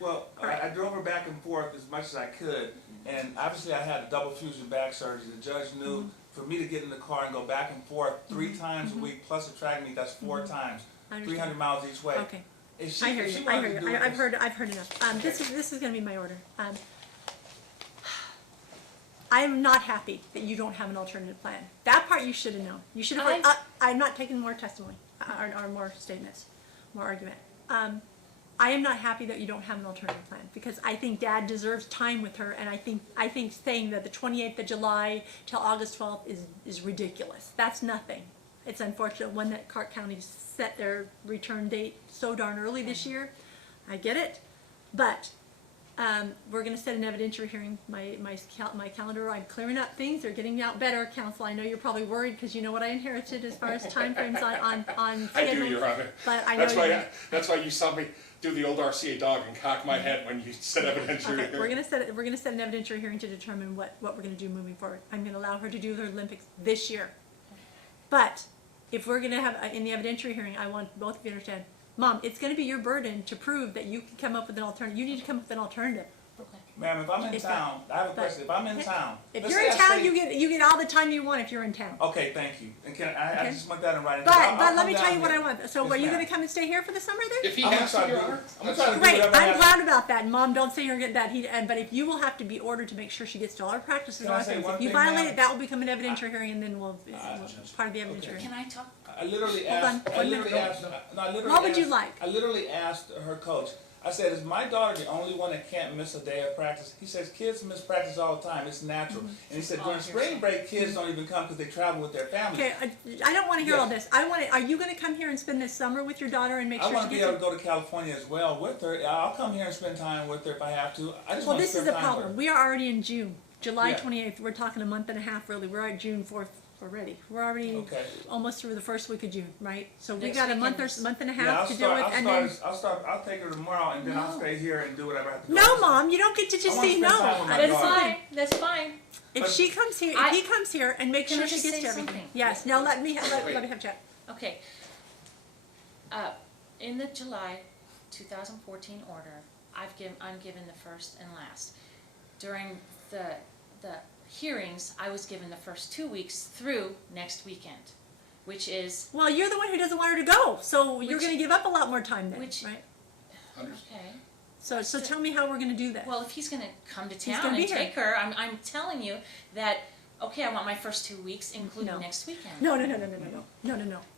Well, All right. I drove her back and forth as much as I could, and obviously I had a double fusion back surgery. The judge knew for me to get in the car and go back and forth 3 times a week plus a track meet, that's 4 times, I 300 understand. miles each way. Okay. If she, I hear if she you. I wanted hear to you. do it, I've heard enough. This is going to be my order. I am not happy that you don't have an alternative plan. That part you should have known. You should have. I'm not taking more testimony or more statements, more argument. I am not happy that you don't have an alternative plan because I think Dad deserves time with her, and I think saying that the 28th of July till August 12th is ridiculous. That's nothing. It's unfortunate one that Clark County set their return date so darn early this year. I get it, but We're gonna set an evidentiary hearing. My calendar, I'm clearing up things. They're getting out better, counsel. I know you're probably worried because you know what I inherited as far as timeframes on I do, schedules. Your Honor. But I know That's why you saw me do the old RCA dog and cock my head when you said evidentiary Okay, hearing. we're gonna set an evidentiary hearing to determine what we're gonna do moving forward. I'm gonna allow her to do her Olympics this year. But if we're gonna have, in the evidentiary hearing, I want both of you to understand, Mom, it's gonna be your burden to prove that you can come up with an alternative. You need to come up with an alternative. Okay. Ma'am, if I'm in If town, I have a question. If I'm in town. If let's you're say in I town, stay- you get all the time you want if you're in town. Okay, thank you. And I Okay. just want that in writing. But I'll let come me tell down you what here. I want. So Yes, are you ma'am. gonna come and stay here for the summer then? If he I'm gonna has try to, to Your do- Honor, I'm that's gonna try to fine. do Great, whatever I I'm have glad about that. Mom, don't say you're getting that. But if you will have to be ordered to make sure she gets to all her practices and Can I all say things. one If you thing, violate ma'am? it, that will become an evidentiary hearing and then we'll part of the evidentiary hearing. Can I talk? I literally Hold on, asked. I one literally minute. asked. No, I literally What would you asked- like? I literally asked her coach. I said, "Is my daughter the only one that can't miss a day of practice?" He says, "Kids miss practice all the time. It's natural." And he said, "During spring break, kids don't even come because they travel with their families." Okay, I don't wanna hear all Yes. this. Are you gonna come here and spend this summer with your daughter and make I sure want she to be gets able to go to California as well with her. I'll come here and spend time with her if I have to. I just Well, want to this is spend the time problem. with her. We are already in June, July Yeah. 28th. We're talking a month and a half really. We're at June 4th already. We're already Okay. almost through the first week of June, right? So we Next got a weekend. month and a Yeah, half to deal with, and then. I'll take her tomorrow and then I'll No. stay here and do whatever I have to do. No, Mom, you don't get to just wanna say spend time no. with my That's daughter. fine. That's fine. If But- she comes here, if I- he comes here and makes Can sure I she just gets say to everything. something? Yes. Now let me have a chat. Okay. In the July 2014 order, I'm given the first and last. During the hearings, I was given the first 2 weeks through next weekend, which is, Well, you're the one who doesn't want her to go, so you're Which- going to give up a lot more time then, which- right? Understood. okay. So tell me how we're going to do that. Well, if he's gonna come to He's town gonna be and here. take her, I'm telling you that, okay, I want my first 2 weeks, including No. next weekend. No.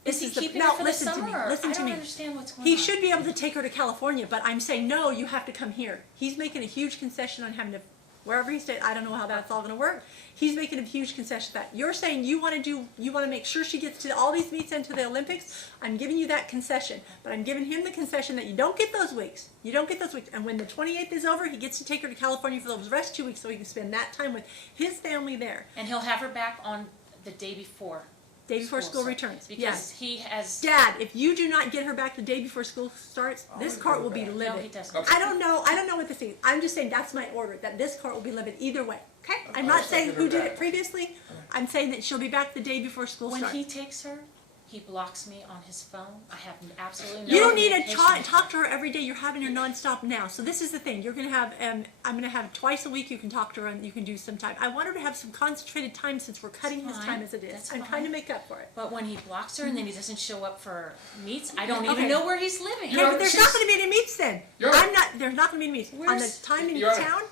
Is he keeping her for the summer? Listen I to don't me. understand what's going on. He should be able to take her to California, but I'm saying no. You have to come here. He's making a huge concession on having to wherever he stays. I don't know how that's all going to work. He's making a huge concession. That you're saying you want to make sure she gets to all these meets and to the Olympics. I'm giving you that concession, but I'm giving him the concession that you don't get those weeks. You don't get those weeks, and when the 28th is over, he gets to take her to California for those rest 2 weeks, so he can spend that time with his family there. And he'll have her back on the day before. Day before school starts. returns. Because Yes. he has, Dad, if you do not get her back the day before school starts, this I'll court go will be back. livid. no, he doesn't. Okay. I don't know what this is. I'm just saying that's my order, that this court will be livid either way, okay? I'm I'll not saying second who her did back. it previously. I'm saying that she'll be back the day before school When starts. he takes her, he blocks me on his phone. I have absolutely no You don't need to communication. talk to her every day. You're having her nonstop now. So this is the thing. You're gonna have, I'm gonna have twice a week. You can talk to her and you can do some time. I want her to have some concentrated time since we're cutting his fine. time as it is. That's I'm trying to fine. make up for it. But when he blocks her and then he doesn't show up for meets, I don't even Okay. know where he's living. Okay, You're- but there's not gonna be any meets then. You're- There's not gonna be any meets. On the Where's- time in You're- town,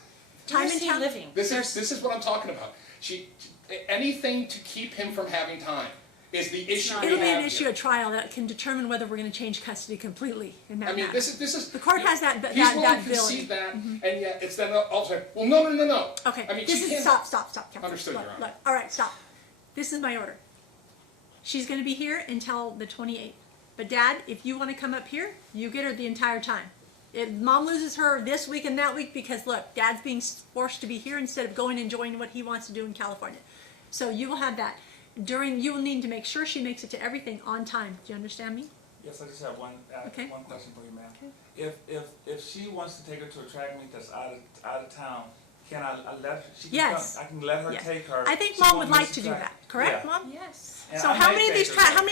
Where's he living? This is what I'm talking about. Anything to keep him from having time is the issue not- we it'll be an have issue here. at trial that can determine whether we're gonna change custody completely in that I mean, matter. this is. The court has that He's that willing to ability. concede that, and yet it's then also, well, no. Okay, I mean, this she is, can't. stop, Counsel. Understood, Look, Your Honor. look, all right, stop. This is my order. She's gonna be here until the 28th. But Dad, if you wanna come up here, you get her the entire time. Mom loses her this week and that week because look, Dad's being forced to be here instead of going and enjoying what he wants to do in California. So you will have that. You will need to make sure she makes it to everything on time. Do you understand me? Yes, I just have one Okay. one question for you, ma'am. If she wants to take her to a track meet that's out of town, can I let her? She can Yes. come, I can let her Yes. take her. I think She Mom won't would like miss to the do track. that, correct, Yeah. Mom? Yes. And So I how may many of take these her there. how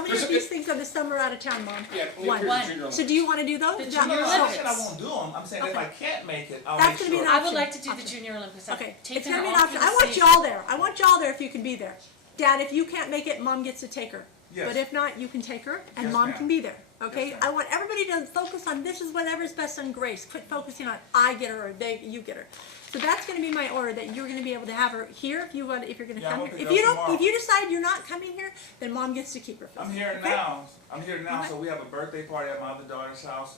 many of these things are this summer out of town, Mom? Yeah, One. here's your So do you want to do those? The That- junior I'm so- not Olympics. saying I won't do them. I'm saying if Okay. I can't make it, I'll That's make gonna be sure. an I option. would like to do the Option. Junior Olympics. I've Okay, it's taken gonna her be an all option. through I the want season. y'all there. I want y'all there if you can be there. Dad, if you can't make it, Mom gets to take her. Yes. But if not, you can take her, and Yes, Mom ma'am. can be there. Okay? Yes, ma'am. I want everybody to focus on this is whatever's best on Grace. Quit focusing on I get her or you get her. So that's going to be my order. That you're going to be able to have her here if you're going to Yeah, I'm come gonna here. pick If her you up don't, tomorrow. if you decide you're not coming here, then Mom gets to keep her. I'm here Okay? now. I'm here now. Okay. So we have a birthday party at my other daughter's house.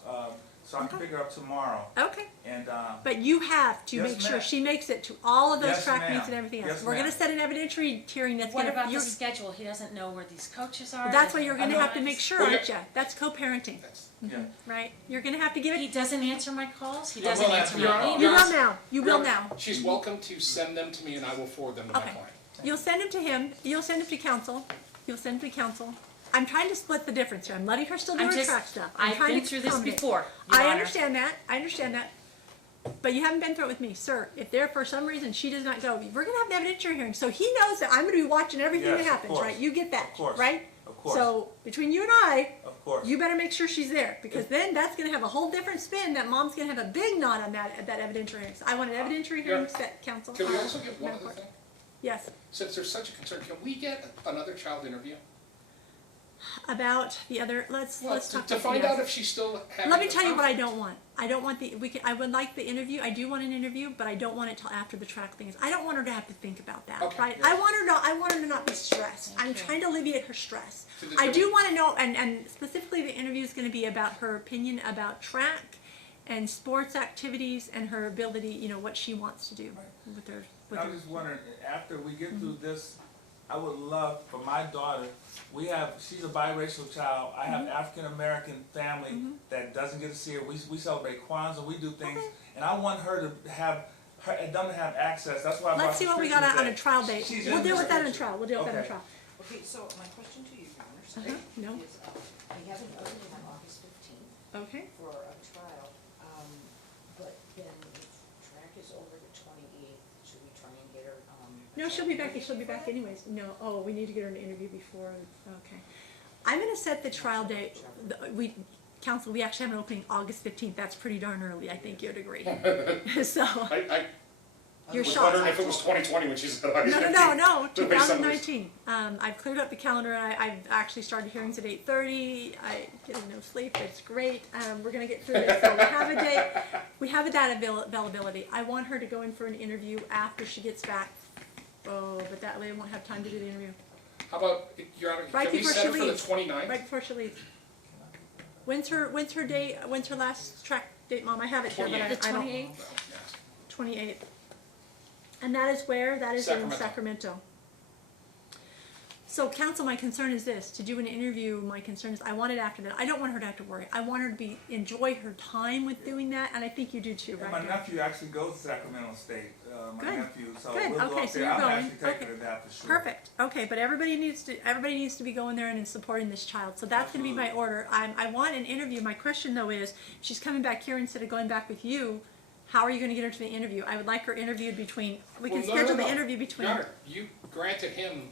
so I can pick her up tomorrow. Okay. And, But you have to Yes, make sure ma'am. she makes it to all of those Yes, track ma'am. meets and everything else. Yes, We're ma'am. gonna set an evidentiary hearing that's What gonna, about the you're, schedule? He doesn't know where these coaches are. well, that's why you're gonna I have to know. make sure, Well, aren't you? That's co-parenting, That's- yeah. right? You're gonna have to give He it, doesn't answer my calls. He You doesn't will answer answer my your- you emails. will now, you will now. She's welcome to send them to me and I will forward them to my Okay. client. You'll send them to him, you'll send them to council, you'll send them to council. I'm trying to split the difference here. I'm letting her still do I'm her just, track stuff. I'm I've trying been to through this accommodate. before, Your I Honor. understand that. But you haven't been through it with me, sir. If there, for some reason, she does not go, we're gonna have an evidentiary hearing. So he knows that I'm gonna be watching everything Yes, that of happens, course. right? You get that, Of course. right? Of course. So between you and I, Of course. you better make sure she's there, because then that's gonna have a whole different spin. That mom's gonna have a big knot on that evidentiary hearing. So I want an evidentiary hearing set, council. Can we also get one Madam other Clerk. thing? Yes, Since there's such a concern, can we get another child interview? about the other, let's Well, talk to about find the out if she's still having Let me the tell you what I conflict. don't want. I don't want I would like the interview. I do want an interview, but I don't want it till after the track thing is. I don't want her to have to think about that, Okay. right? I want her to not be stressed. I'm trying to alleviate her stress. So there's I gonna do be- want to know, and specifically the interview is going to be about her opinion about track and sports activities and her ability, you know, what she wants to do with her. With I'm her. just wondering, after we get Mm-hmm. through this, I would love for my daughter, she's a biracial child. I have Mm-hmm. African American family that doesn't get to see her. We celebrate Kwanzaa, we do things, and I want her to have, them to have access. That's why I brought Let's see some what we got pictures on a that trial date. she's We'll in deal this with that in a picture. trial. We'll deal with that in a Okay. trial. Okay, so my question to you, Your Honor, Uh-huh. No. is, we have an opening on August 15th Okay. for a trial, but then if track is over the 28th, should we try and get her, No, she'll be back. She'll be back anyways. No. Oh, we need to get her an interview before. Okay. I'm gonna set the trial date. Council, we actually have an opening August 15th. That's pretty darn early. I think you'd agree. So I you're was shocked. wondering if it was 2020 when she said August No, 15th. no. Just based on this. 2019. I've cleared up the calendar. And I've actually started hearings at 8:30. I getting no sleep. It's great. We're gonna get through this. So we have a date. We have a data availability. I want her to go in for an interview after she gets back. Oh, but that way I won't have time to do the interview. How about, Your Honor, Right can we before set she it for the leaves. 29th? Right before she leaves. When's her day? When's her last track date, Mom? I have it here, but I 28th. The don't. 28th? 28th. And that is where? That is in Sacramento. Sacramento. So council, my concern is this, to do an interview, my concern is, I want it after that. I don't want her to have to worry. I want her to enjoy her time with doing that, and I think you do too, And right? my Dan? nephew actually goes to Sacramento State, my Good. nephew, so Good. we'll go Okay, up so there. you're I'm going. actually taking Okay. her to that for sure. Perfect. Okay, but everybody needs to be going there and supporting this child. So that's going to be my order. I want an interview. My question though is, she's coming back here instead of going back with you. How are you going to get her to the interview? I would like her interviewed between. We can Well, no, schedule no, the no. interview between. Your Honor, you granted him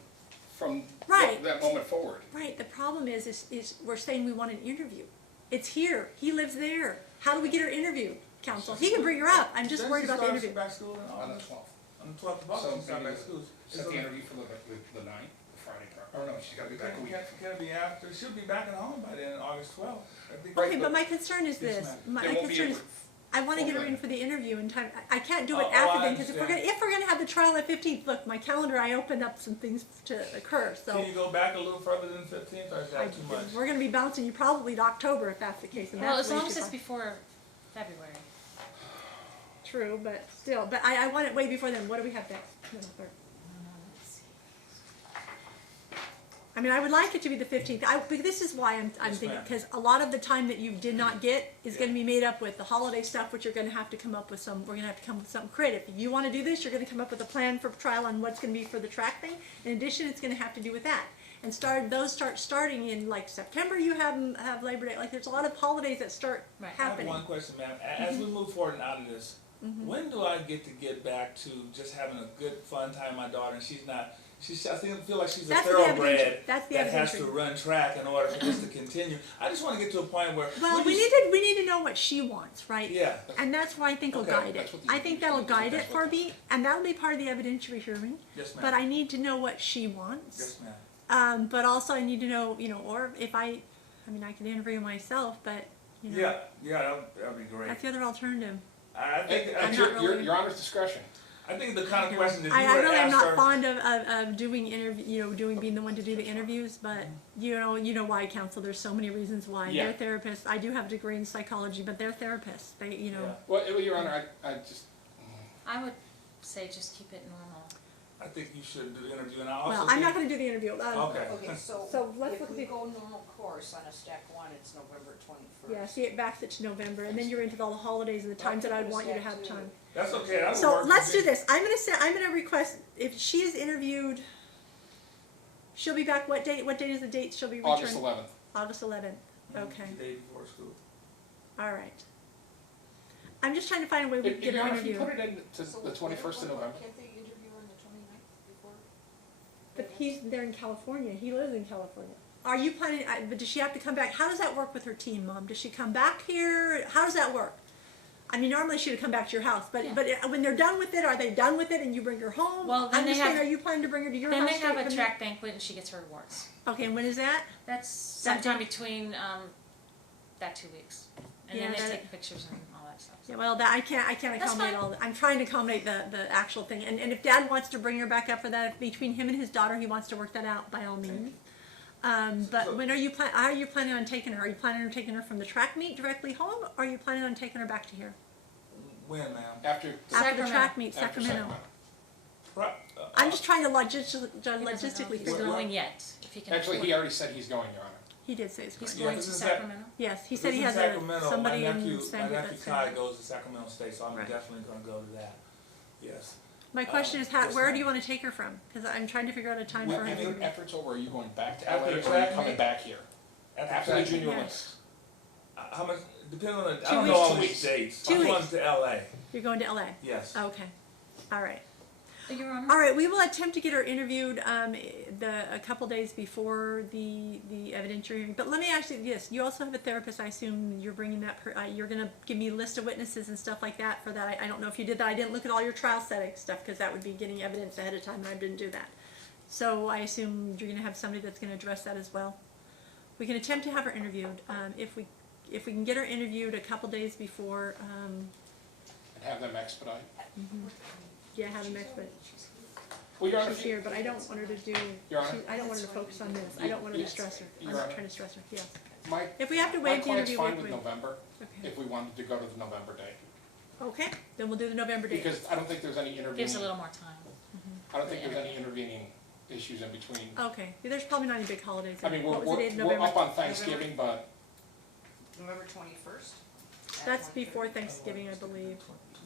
from Right. that moment forward. Right. The problem is we're saying we want an interview. It's here. He lives there. How do we get her interview? Council. He can bring her up. I'm just Doesn't worried she about the start interview. back school in On the August? 12th. On the 12th of August, So she starts maybe back school. set the interview for the 9th, the Friday. Or no, she's got to be back a week. Can it be after? She'll be back at home by then, August 12th. I think- Right. Okay, but my concern is Yes, this. ma'am. My They won't be concern able is, I want to get her in for the interview in time. I can't do it Oh, after I then, because if understand. we're gonna have the trial at 15th, look, my calendar, I opened up some things to occur, so. Can you go back a little further than 15th, or is that too much? We're gonna be bouncing you probably to October if that's the case, and Well, that's as way long too as it's far. before February. True, but still, but I want it way before then. What do we have next? Madam Clerk? I mean, I would like it to be the 15th. But this is why I'm Yes, thinking, ma'am. because a lot of the time that you did not get is gonna be made up with the holiday stuff, which you're gonna have to come up with we're gonna have to come up with something creative. If you wanna do this, you're gonna come up with a plan for trial on what's gonna be for the track thing. In addition, it's gonna have to do with that. And start starting in like September, you have Labor Day, like there's a lot of holidays that start Right. I have happening. one question, ma'am. As we move forward and out of this, when do I get back to just having a good, fun time with my daughter, and I feel like she's a That's the thoroughbred evidentiary- that's the that has to evidentiary. run track in order for this to continue. I just want to get to a point where Well, we need to know what she wants, right? Yeah. And that's why I think will Okay, guide it. that's what the I think that'll guide it that's for what- me, and that'll be part of the evidentiary hearing. Yes, ma'am. But I need to know what she wants. Yes, ma'am. But also I need to know, or if I mean, I can interview myself, but, you know, Yeah, that'd be great. that's the other alternative. I think At I'm your, not your, really- your Honor's discretion. I think the kind of question, if you I were really to am ask not her, fond of doing being the one to do the interviews, but you know why, counsel, there's so many reasons why. Yeah. They're therapists. I do have a degree in psychology, but they're therapists. They, yeah. Well, Your Honor, I just, I would say just keep it normal. I think you should do the interview, and I also well, think. I'm not gonna do the interview. Okay. Okay, so So let's look if at we the- go normal course on a step one, it's November 21st. Yeah, see, it backs it to November, and then you're into all the holidays and the times that I'd want you to have time. That's okay, that would So work let's for do me. this. I'm gonna request, if she is interviewed, she'll be back, what date is the date she'll be returning? August 11th. August 11th, okay, The day before school. all right. I'm just trying to find a way we can If get Your her Honor, if you interviewed. put it in to the 21st of November. Can't they interview on the 29th before? But he's there in California, he lives in California. Are you planning, but does she have to come back? How does that work with her team, Mom? Does she come back here? How does that work? I mean, normally she would come back to your house, but Yeah. when they're done with it, are they done with it and you bring her home? Well, then I'm they just saying, have- are you planning to bring her to your Then house? they have straight a from track banquet and she gets her awards. there? Okay, and when is that? That's sometime between that 2 weeks. And Yeah, then they that- take pictures and all that stuff. Yeah, well, that I can't That's accommodate fine. all. I'm trying to accommodate the actual thing, and if Dad wants to bring her back up for that, between him and his daughter, he wants to work that out by all means. But So- when are you how are you planning on taking her? Are you planning on taking her from the track meet directly home, or are you planning on taking her back to here When, ma'am? After after the Sacramento. track meet, after Sacramento? Right, I'm just trying to He logistically doesn't know if figure he's it out. going yet. If he can Actually, afford he it. already said he's going, Your Honor. He did say he's He's going. Yeah, going this to is that- Sacramento. Yes, he If said it's he in has Sacramento, somebody my in nephew San Diego that's Kai going. goes to Sacramento State, so I'm Right. definitely gonna go to that. Yes. My question is, yes, where ma'am. do you want to take her from? Because I'm trying to figure out a time When for her. your to efforts over, are you going back to After LA the or are track you coming meet? back here? After the track Junior Yes. Olympics? How much, depending on the, I 2 don't know weeks. all 2 these weeks. dates. 2 I'm weeks. going to LA, You're going to LA. yes. Okay. All right. Your Honor? All right, we will attempt to get her interviewed a couple days before the evidentiary hearing. But let me ask you this: you also have a therapist. I assume you're bringing that. You're going to give me a list of witnesses and stuff like that for that. I don't know if you did that. I didn't look at all your trial setting stuff because that would be getting evidence ahead of time, and I didn't do that. So I assume you're going to have somebody that's going to address that as well. We can attempt to have her interviewed. If we can get her interviewed a couple days before, And have them expedite? yeah, have them expert. Well, Your Honor, She's if you- here, but I don't want her to do. Your Honor? I don't want her to focus on this. I don't want her to Yes. stress her. I'm Your not Honor? trying to stress her. Yes. my, If we have to my waive the client's interview, fine we with waive. November, Okay. if we wanted to go to the November date. Okay. Then we'll do the November date. Because I don't think there's any Gives a intervening, little more time. I don't think there's any intervening issues in between. Okay. There's probably not any big holidays. I mean, What was the date of we're November? up on Thanksgiving, but November 21st? at That's 1:30. before Thanksgiving, I believe.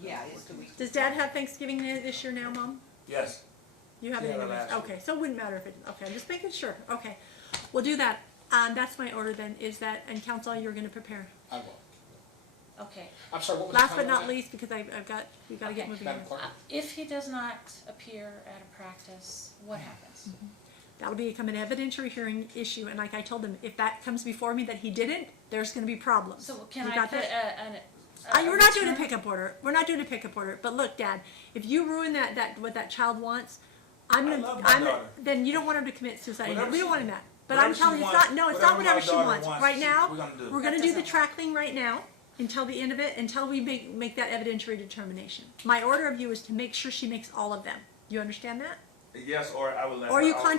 Yeah, it's the week. Does Dad have Thanksgiving this year now, Mom? Yes. You have Yeah, it in your last year. Okay, so it wouldn't matter if it. Okay, I'm just making sure. Okay, we'll do that. That's my order then. Is that and counsel you're going to prepare. I will. Okay. I'm sorry, what was the Last time but on not that? least, because we've got to get Okay. moving. Madam on. Clerk? If he does not appear at a practice, what happens? That'll become an evidentiary hearing issue, and like I told them, if that comes before me that he didn't, there's going to be problems. So can You I got put that? a We're not doing a return? pickup order. We're not doing a pickup order. But look, Dad, if you ruin that what that child wants, I love my daughter. then you don't want her to commit suicide. Whatever We don't she- want him that. But whatever I'm she telling you, it's wants- not. No, it's not whatever my she daughter wants. Right now, we're gonna do. we're going to That do the doesn't track thing right now until the end of it, until we make that evidentiary determination. My order of you is to make sure she makes all of them. You understand that? Yes, or I will let Or her. you I'll call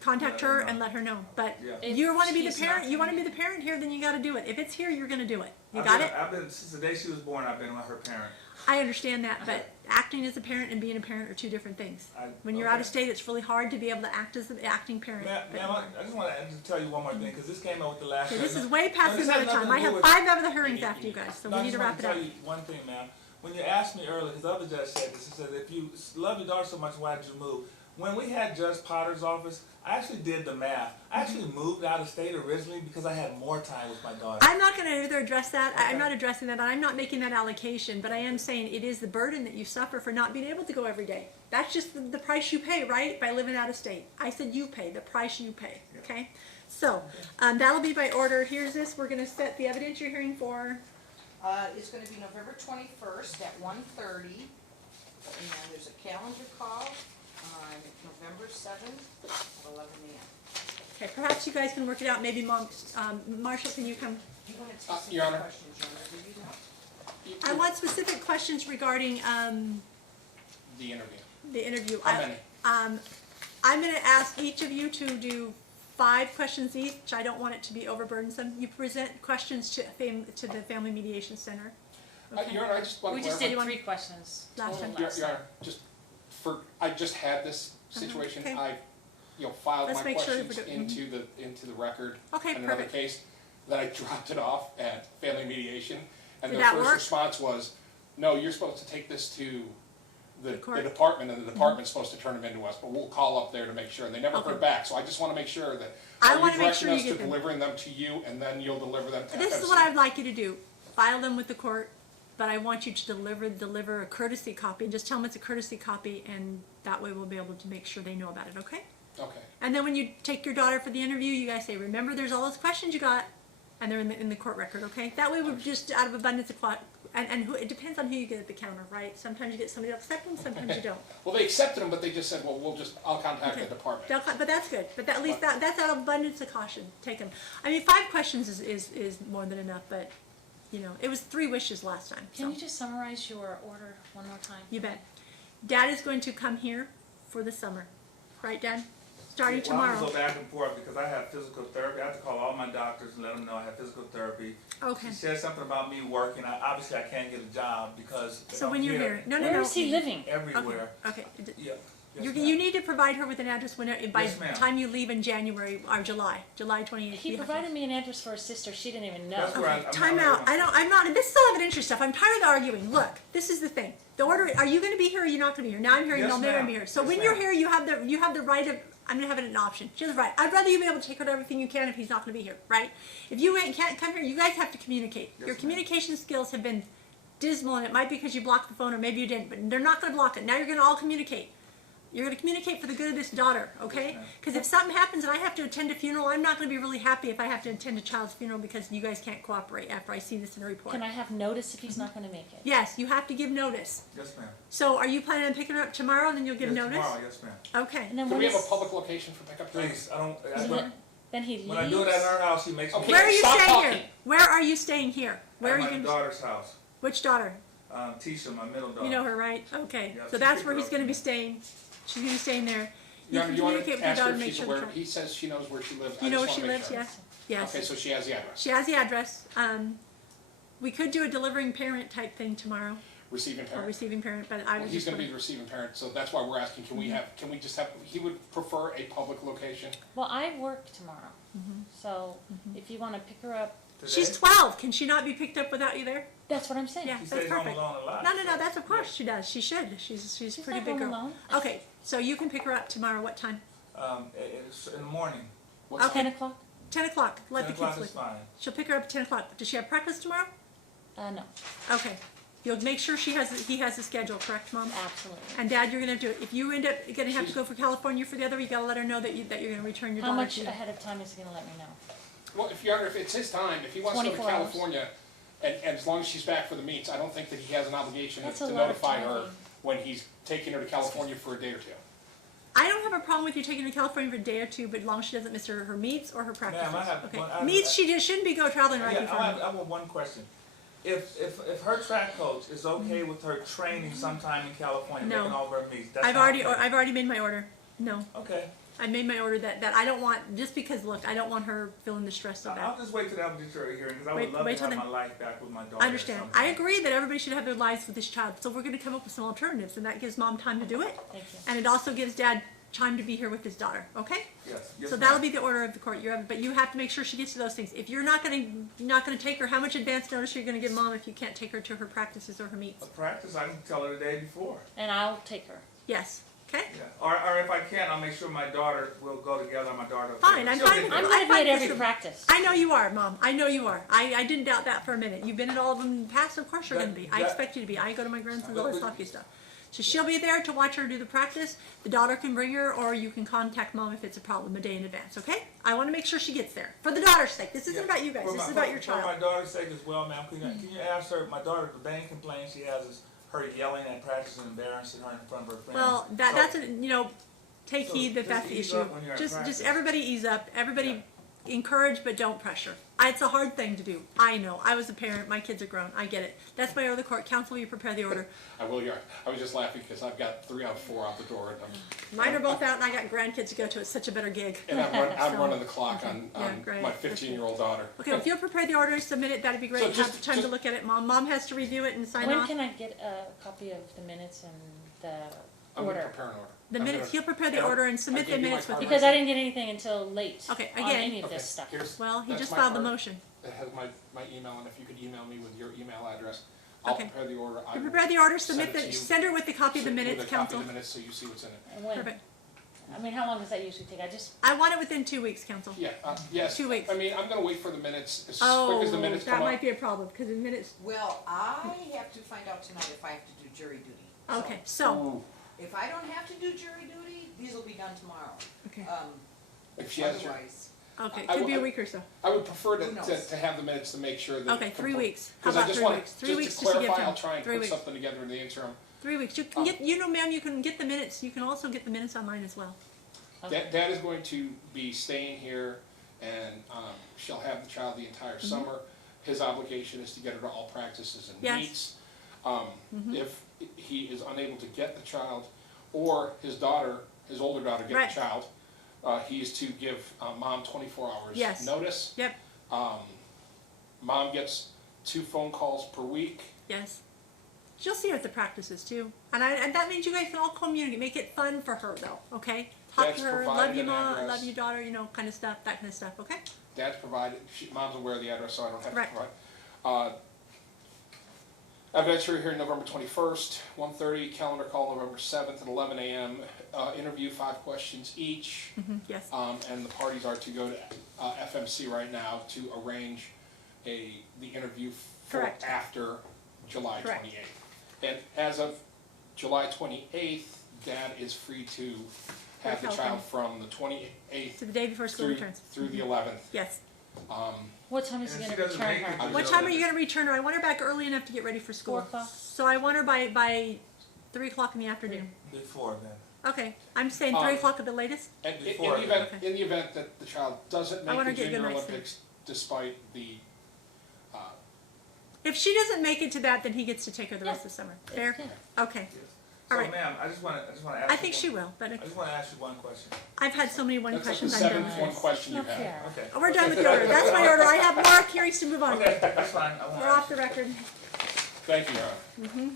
contact her know. and let her know. But Yeah. If you want to be the she's not parent. You want to be coming- the parent here, then you got to do it. If it's here, you're going to do it. You I've got been- it? I've been since the day she was born. I've been with her parent. I understand that, but acting as a parent and being a parent are two different things. When you're out of Okay. state, it's really hard to be able to act as an acting parent. Ma'am, But- I just want to tell you one more thing because this came up with the last. Okay, this one. is way past No, the this amount has of time. nothing I to do have with- 5 other hearings after you guys, so No, we I need to just wrap want it to up. tell you one thing, ma'am. When you asked me earlier, because the other judge said this, he said, if you love your daughter so much, why did you move? When we had Judge Potter's office, I actually did the math. I actually moved out of state originally because I had more time with my daughter. I'm not going to either address that. I'm Okay. not addressing that. I'm not making that allocation, but I am saying it is the burden that you suffer for not being able to go every day. That's just the price you pay, right? By living out of state. I said you pay, the price you pay. Yeah. Okay? So, that'll be by order. Here's this. We're going to set the evidentiary hearing for. It's gonna be November 21st at 1:30, and there's a calendar call on November 7th at 11 a.m. Okay, perhaps you guys can work it out. Maybe Mom, Marshall, can you come? You wanted specific Your Honor. questions, Your Honor, do you not? I want specific questions regarding the interview? The interview. How many? I'm gonna ask each of you to do 5 questions each. I don't want it to be overburdensome. You present questions to the Family Mediation Center. Okay. Your Honor, I just want We to just clarify. did 3 questions. Last total time. Your last Honor, I just had this situation. okay. I, filed Let's my make sure questions that we're into the record. Okay, in another perfect. case, then I dropped it off at Family Mediation, and Did the that first work? response was, "No, you're supposed to take this to the court? department, and the department's supposed to turn them into us, but we'll call up there to make sure." And they never Okay. heard back, so I just want to make sure that I are wanna you make directing sure us you to get them. delivering them to you, and then you'll deliver them to This FMC? is what I'd like you to do. File them with the court, but I want you to deliver a courtesy copy, and just tell them it's a courtesy copy, and that way we'll be able to make sure they know about it, okay? Okay. And then when you take your daughter for the interview, you guys say, remember, there's all those questions you got, and they're in the court record, okay? That way we're just out of abundance of and it depends on who you get at the counter, right? Sometimes you get somebody to accept them, sometimes you don't. Well, they accepted them, but they just said, well, I'll contact the Okay. department. But that's good. But at least that's out of abundance of caution. Take them. I mean, 5 questions is more than enough, but it was 3 wishes last time. Can So you just summarize your order one more time? you bet. Dad is going to come here for the summer, right, Dad? Starting Well, I'm tomorrow. gonna go back and forth because I have physical therapy. I have to call all my doctors and let them know I have physical therapy. Okay. She said something about me working. Obviously, I can't get a job because So I'm when you're here, no. Where is he living? everywhere. Okay. Yeah. Yes, You ma'am. need to provide her with an address by Yes, the ma'am. time you leave in January or July 28th. He You have to- provided me an address for his sister. She didn't even know. That's where Okay, I'm time not out. really- I'm not, this is all of an interest stuff. I'm tired of arguing. Look, this is the thing. The order, are you gonna be here or you're not gonna be here? Now I'm hearing, Yes, no, maybe I'm ma'am. be here. So Yes, when you're ma'am. here, you have the right of, I'm gonna have it an option. She has the right. I'd rather you be able to take her to everything you can if he's not gonna be here, right? If you can't come here, you guys have to communicate. Yes, Your ma'am. communication skills have been dismal, and it might be because you blocked the phone or maybe you didn't, but they're not gonna block it. Now you're gonna all communicate. You're going to communicate for the good of this daughter, okay? Yes, ma'am. Because if something happens and I have to attend a funeral, I'm not going to be really happy if I have to attend a child's funeral because you guys can't cooperate after I see this in a report. Can I have notice if he's not going to make it? Yes, you have to give notice. Yes, ma'am. So are you planning on picking her up tomorrow and then you'll give Yes, notice? Tomorrow, yes, ma'am. Okay. And then Do when we have a is- public location for pickup time? Please, I don't. then he leaves. When I do it at her house, she makes me. Okay. Where are you Stop staying talking. here? Where are you staying here? Where At are you my going to daughter's house. Which daughter? Tisha, my middle daughter. You know her, right? Okay. Yeah, So she that's picked where her he's up going to be from staying. She's going to be staying there. You Your Honor, can you want communicate to with your ask daughter her and if make she's sure aware, the child. he says she knows where she lives. You I know where just she wanna make lives, sure. yes? Yes. Okay, so she has the address. She has the address. We could do a delivering parent type thing tomorrow, Receiving or parent. receiving parent, but I Well, was he's just gonna be gonna, the receiving parent, so that's why we're asking, can we just have, he would prefer a public location? Well, I work tomorrow. So if you want to pick her up, Today? she's 12. Can she not be picked up without you there? that's what I'm saying. Yeah, She that's stays home perfect. alone a lot. No, so- that's of course she does. She should. She's She's pretty not big home girl. alone. Okay, so you can pick her up tomorrow. What time? It's in the morning. What's Okay. 10 o'clock? 10 o'clock. Let 10 the o'clock kids is sleep. fine. She'll pick her up at 10 o'clock. Does she have practice tomorrow? No, Okay. You'll make sure he has the schedule, correct, Mom? absolutely. And Dad, you're gonna have to. If you end up gonna have to go for California for the other, you gotta let her know that you're gonna return your How daughter much to you. ahead of time is he going to let me know? Well, if it's his time, if he wants to go to 24 hours. California, and as long as she's back for the meets, I don't think that he has an obligation That's to a lot of notify her driving. when he's taking her to California for a day or two. I don't have a problem with you taking her to California for a day or two, but as long as she doesn't miss her meets or her practices. Ma'am, I have Okay. one- I have- Meets she just shouldn't be traveling right Yeah, before. I have one question. If her track coach is okay with her training sometime in California, No. making all of her meets, that's I've not already okay. I've already made my order. No, Okay. I made my order that I don't want, just because look, I don't want her feeling the stress of I'll that. just wait till the evidentiary hearing because I Wait- would love wait to till have then. my life back with my daughter. I understand. at some I point. agree that everybody should have their lives with this child, so we're going to come up with some alternatives, and that gives Mom time to do it, Thank you. and it also gives Dad time to be here with his daughter. Okay? Yes. Yes, So ma'am. that'll be the order of the court. But you have to make sure she gets to those things. If you're not going to take her, how much advance notice are you going to give Mom if you can't take her to her practices or her meets? A practice, I can tell her the day before. And I'll take her. Yes. Okay. Yeah. Or if I can, I'll make sure my daughter will go together. My daughter. will Fine, go. I'm She'll fine get with there. I'm I going to be find at this every is- practice. I know you are, Mom. I know you are. I didn't doubt that for a minute. You've been at all of them in the past. Of course you're going to be. I That- expect you to be. I go to my grandson's But- all this hockey stuff. So she'll be there to watch her do the practice. The daughter can bring her, or you can contact Mom if it's a problem a day in advance. Okay? I want to make sure she gets there for the daughter's sake. This isn't Yeah. about you guys. For This my- is about for- your For my child. daughter's sake as well, ma'am, can you ask her, my daughter, the main complaint she has is her yelling at practice and embarrassing her in front of her friends. Well, that's a, take So heed that just that's the ease issue. up when you're at Just practice. everybody ease up. Everybody encourage but don't pressure. It's a hard thing to do. I know. I was a parent. My kids are grown. I get it. That's my order of the court. Counsel, will you prepare the order? I will, I was just laughing because I've got 3 out of 4 out the door, and Mine are both out, and I got grandkids to go to. It's such a better gig. I'm So, running the clock okay. on Yeah, great. my 15-year-old daughter. Okay, well, if you'll prepare the order, submit it, that'd be great. So just- Have time to just- look at it, Mom. Mom has to review it and sign When off. can I get a copy of the minutes and the I'm gonna order? prepare an order. The I'm minutes, gonna- he'll prepare the and order and submit I the gave you my minutes with card the. Because I didn't get anything until late Okay, on again- any of Okay, this stuff. here's- Well, he that's just my filed the card. motion. It has my email, and if you could email me with your email address, I'll Okay. prepare the order. I You will prepare the order, send submit it the, to you. send her with the copy of the With minutes, a copy counsel. of the minutes, so you see what's in it. And when, Perfect. I mean, how long does that usually take? I want it within 2 weeks, counsel. Yeah, yes. 2 weeks. I mean, I'm gonna wait for the minutes, as Oh, quick as the minutes that come might up. be a problem, because the minutes, Well, I have to find out tonight if I have to do jury duty. So, okay, so, if I don't have to do jury duty, these will be done tomorrow. okay, If she has, Otherwise, okay, I could be a will- week or so. I would prefer Who knows? to have the minutes to make sure that. Okay, 3 weeks. How Because I about just 3 want, weeks? 3 just weeks to just to give clarify, I'll time. try and 3 put weeks. something together in the interim. 3 weeks. You can get, ma'am, you can get the minutes. You can also get the minutes online as well. Okay. Dad is going to be staying here, and she'll have the child the entire summer. His obligation is to get her to all practices and Yes. meets. If he is unable to get the child, or his daughter, his older daughter, get Right. the child, he is to give mom 24 hours Yes. notice. Yep, Mom gets 2 phone calls per week. yes. She'll see her at the practices too. And that means you guys can all communicate, make it fun for her though, okay? Talk Dad's to her, love provided you an mom, address. love you daughter, you know, kind of stuff, that kind of stuff, okay? Dad's provided, mom's aware of the address, so I don't have to Right. provide. Evidentiary hearing November 21st, 1:30, calendar call November 7th at 11 a.m. Interview 5 questions each, Yes, and the parties are to go to FMC right now to arrange the interview for Correct. after July Correct. 28th. And as of July 28th, Dad is free to have the child from the 28th so the day before school through, returns. through the 11th. Yes. What time is And he if she gonna doesn't return make it, her? What time are you gonna return her? I want her back early enough to get ready for school. 4 o'clock? So I want her by 3 o'clock in the afternoon. Before then. Okay, I'm saying 3 o'clock at the latest. And in Before. the event, Okay. in the event that the child doesn't I wanna make the get good Junior night's sleep. Olympics, despite the, If she doesn't make it to that, then he gets to take her the rest of the summer. Fair? Yeah. Okay. Yes. All So right. ma'am, I just wanna ask I think you she one- will, but I just wanna ask you one question. I've had so many one that's like the questions. I'm done. 7th one question Not you've had. fair. Okay. Oh, we're done with the order. That's my order. I have more hearings to move on. Okay, that's fine. I won't We're ask off the record. Thank you, Your Honor.